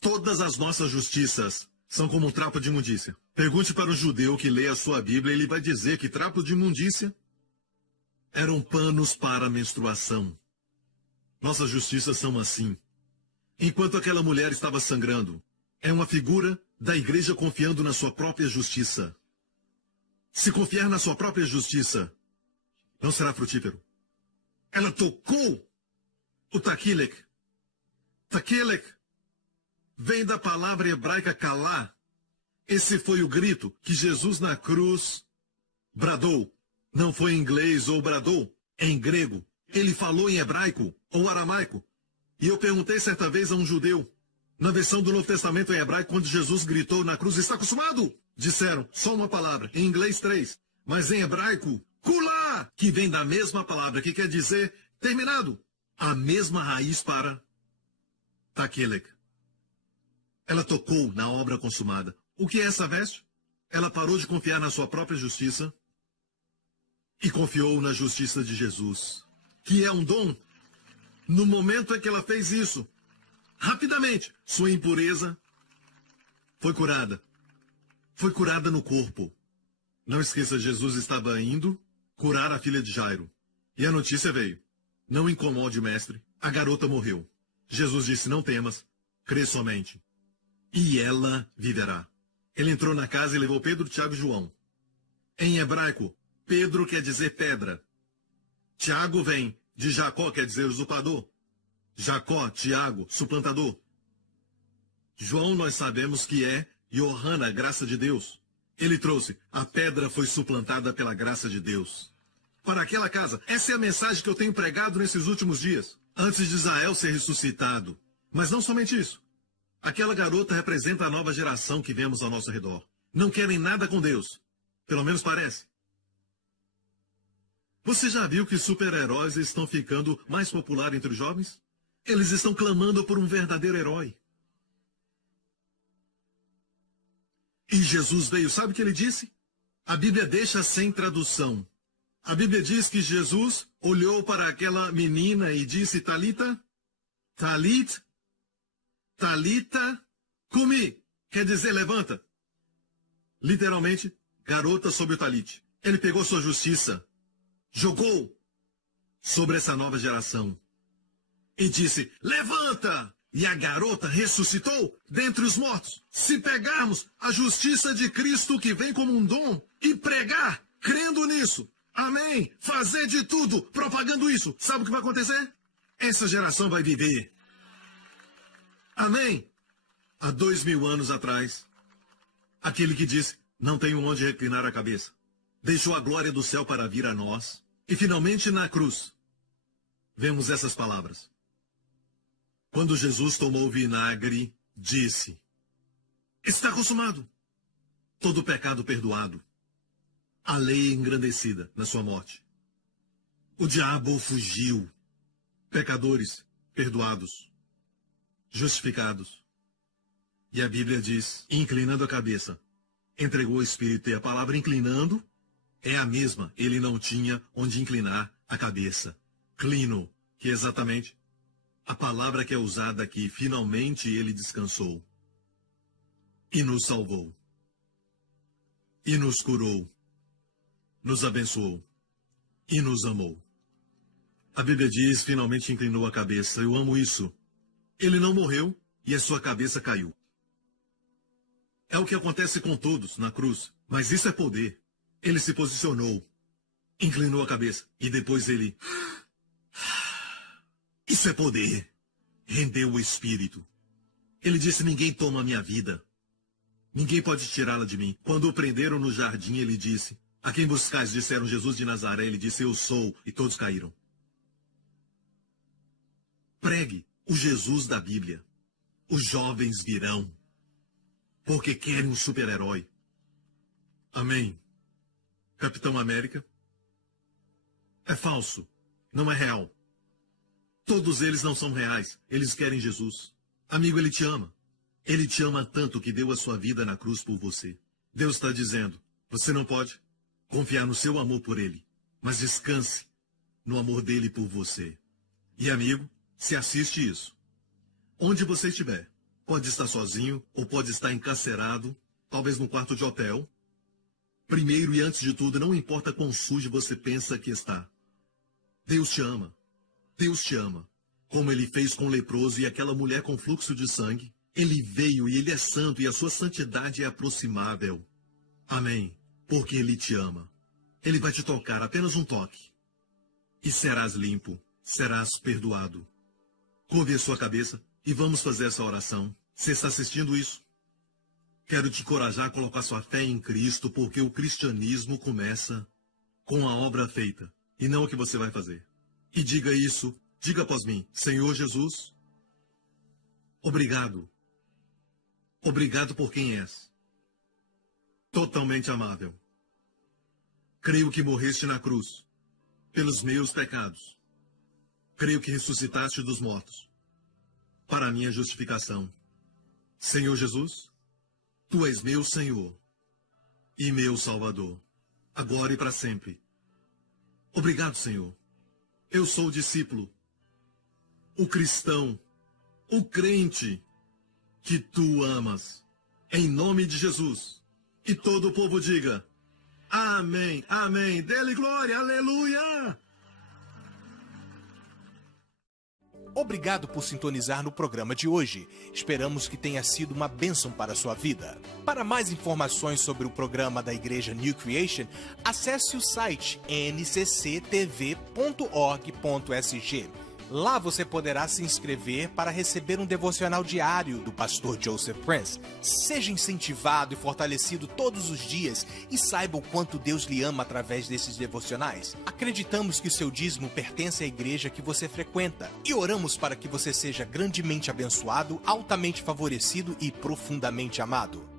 Todas as nossas justiças são como um trapo de imundícia. Pergunte para um judeu que lê a sua Bíblia, ele vai dizer que trapo de imundícia eram panos para menstruação. Nossas justiças são assim. Enquanto aquela mulher estava sangrando, é uma figura da igreja confiando na sua própria justiça. Se confiar na sua própria justiça, não será frutífero. Ela tocou o takilek. Takilek vem da palavra hebraica kalá. Esse foi o grito que Jesus na cruz bradou. Não foi em inglês ou bradou, em grego. Ele falou em hebraico ou aramaico. E eu perguntei certa vez a um judeu, na versão do Novo Testamento em hebraico, quando Jesus gritou na cruz, está acostumado? Disseram, só uma palavra, em inglês 3. Mas em hebraico, kulá, que vem da mesma palavra, que quer dizer terminado. A mesma raiz para Takelek. Ela tocou na obra consumada. O que é essa veste? Ela parou de confiar na sua própria justiça e confiou na justiça de Jesus, que é um dom. No momento em que ela fez isso, rapidamente, sua impureza foi curada. Foi curada no corpo. Não esqueça, Jesus estava indo curar a filha de Jairo. E a notícia veio. Não incomode o mestre. A garota morreu. Jesus disse, não temas, crê somente. E ela viverá. Ele entrou na casa e levou Pedro, Tiago e João. Em hebraico, Pedro quer dizer pedra. Tiago vem de Jacó, quer dizer usurpador. Jacó, Tiago, suplantador. João nós sabemos que é Yohana, graça de Deus. Ele trouxe, a pedra foi suplantada pela graça de Deus. Para aquela casa, essa é a mensagem que eu tenho pregado nesses últimos dias, antes de Israel ser ressuscitado. Mas não somente isso. Aquela garota representa a nova geração que vemos ao nosso redor. Não querem nada com Deus. Pelo menos parece. Você já viu que super-heróis estão ficando mais populares entre os jovens? Eles estão clamando por um verdadeiro herói. E Jesus veio, sabe o que ele disse? A Bíblia deixa sem tradução. A Bíblia diz que Jesus olhou para aquela menina e disse, Talita, Talit, Talita, cumi, quer dizer levanta. Literalmente, garota sobre o talit. Ele pegou sua justiça, jogou sobre essa nova geração e disse, levanta! E a garota ressuscitou dentre os mortos. Se pegarmos a justiça de Cristo que vem como um dom e pregar, crendo nisso, amém, fazer de tudo, propagando isso, sabe o que vai acontecer? Essa geração vai viver. Amém? Há 2000 anos atrás, aquele que disse, não tenho onde reclinar a cabeça, deixou a glória do céu para vir a nós, e finalmente na cruz, vemos essas palavras. Quando Jesus tomou o vinagre, disse, está consumado, todo pecado perdoado, a lei engrandecida na sua morte. O diabo fugiu, pecadores perdoados, justificados. E a Bíblia diz, inclinando a cabeça, entregou o Espírito, e a palavra inclinando é a mesma. Ele não tinha onde inclinar a cabeça. Clino, que é exatamente a palavra que é usada aqui. Finalmente ele descansou. E nos salvou. E nos curou. Nos abençoou. E nos amou. A Bíblia diz, finalmente inclinou a cabeça. Eu amo isso. Ele não morreu e a sua cabeça caiu. É o que acontece com todos na cruz, mas isso é poder. Ele se posicionou, inclinou a cabeça e depois ele... Isso é poder. Rendeu o espírito. Ele disse, ninguém toma a minha vida. Ninguém pode tirá-la de mim. Quando o prenderam no jardim, ele disse, a quem buscais? Disseram, Jesus de Nazaré. Ele disse, eu sou, e todos caíram. Pregue o Jesus da Bíblia. Os jovens virão, porque querem um super-herói. Amém. Capitão América é falso, não é real. Todos eles não são reais, eles querem Jesus. Amigo, ele te ama. Ele te ama tanto que deu a sua vida na cruz por você. Deus está dizendo, você não pode confiar no seu amor por ele, mas descanse no amor dele por você. E amigo, se assiste isso. Onde você estiver, pode estar sozinho ou pode estar encarcerado, talvez num quarto de hotel. Primeiro e antes de tudo, não importa quão sujo você pensa que está. Deus te ama. Deus te ama. Como ele fez com o leproso e aquela mulher com fluxo de sangue. Ele veio e ele é santo e a sua santidade é aproximável. Amém. Porque ele te ama. Ele vai te tocar, apenas um toque. E serás limpo, serás perdoado. Curve a sua cabeça e vamos fazer essa oração. Você está assistindo isso? Quero te encorajar a colocar sua fé em Cristo, porque o cristianismo começa com a obra feita, e não o que você vai fazer. E diga isso, diga após mim, Senhor Jesus, obrigado. Obrigado por quem és. Totalmente amável. Creio que morreste na cruz, pelos meus pecados. Creio que ressuscitaste dos mortos. para a minha justificação. Senhor Jesus, Tu és meu Senhor e meu Salvador, agora e para sempre. Obrigado, Senhor. Eu sou o discípulo, o cristão, o crente que Tu amas. Em nome de Jesus. E todo o povo diga: amém, amém. Dê-lhe glória, aleluia. Obrigado por sintonizar no programa de hoje. Esperamos que tenha sido uma bênção para a sua vida. Para mais informações sobre o programa da Igreja New Creation, acesse o site ncctv.org.sg. Lá você poderá se inscrever para receber um devocional diário do pastor Joseph Prince. Seja incentivado e fortalecido todos os dias e saiba o quanto Deus lhe ama através desses devocionais. Acreditamos que o seu dízimo pertence à igreja que você frequenta e oramos para que você seja grandemente abençoado, altamente favorecido e profundamente amado.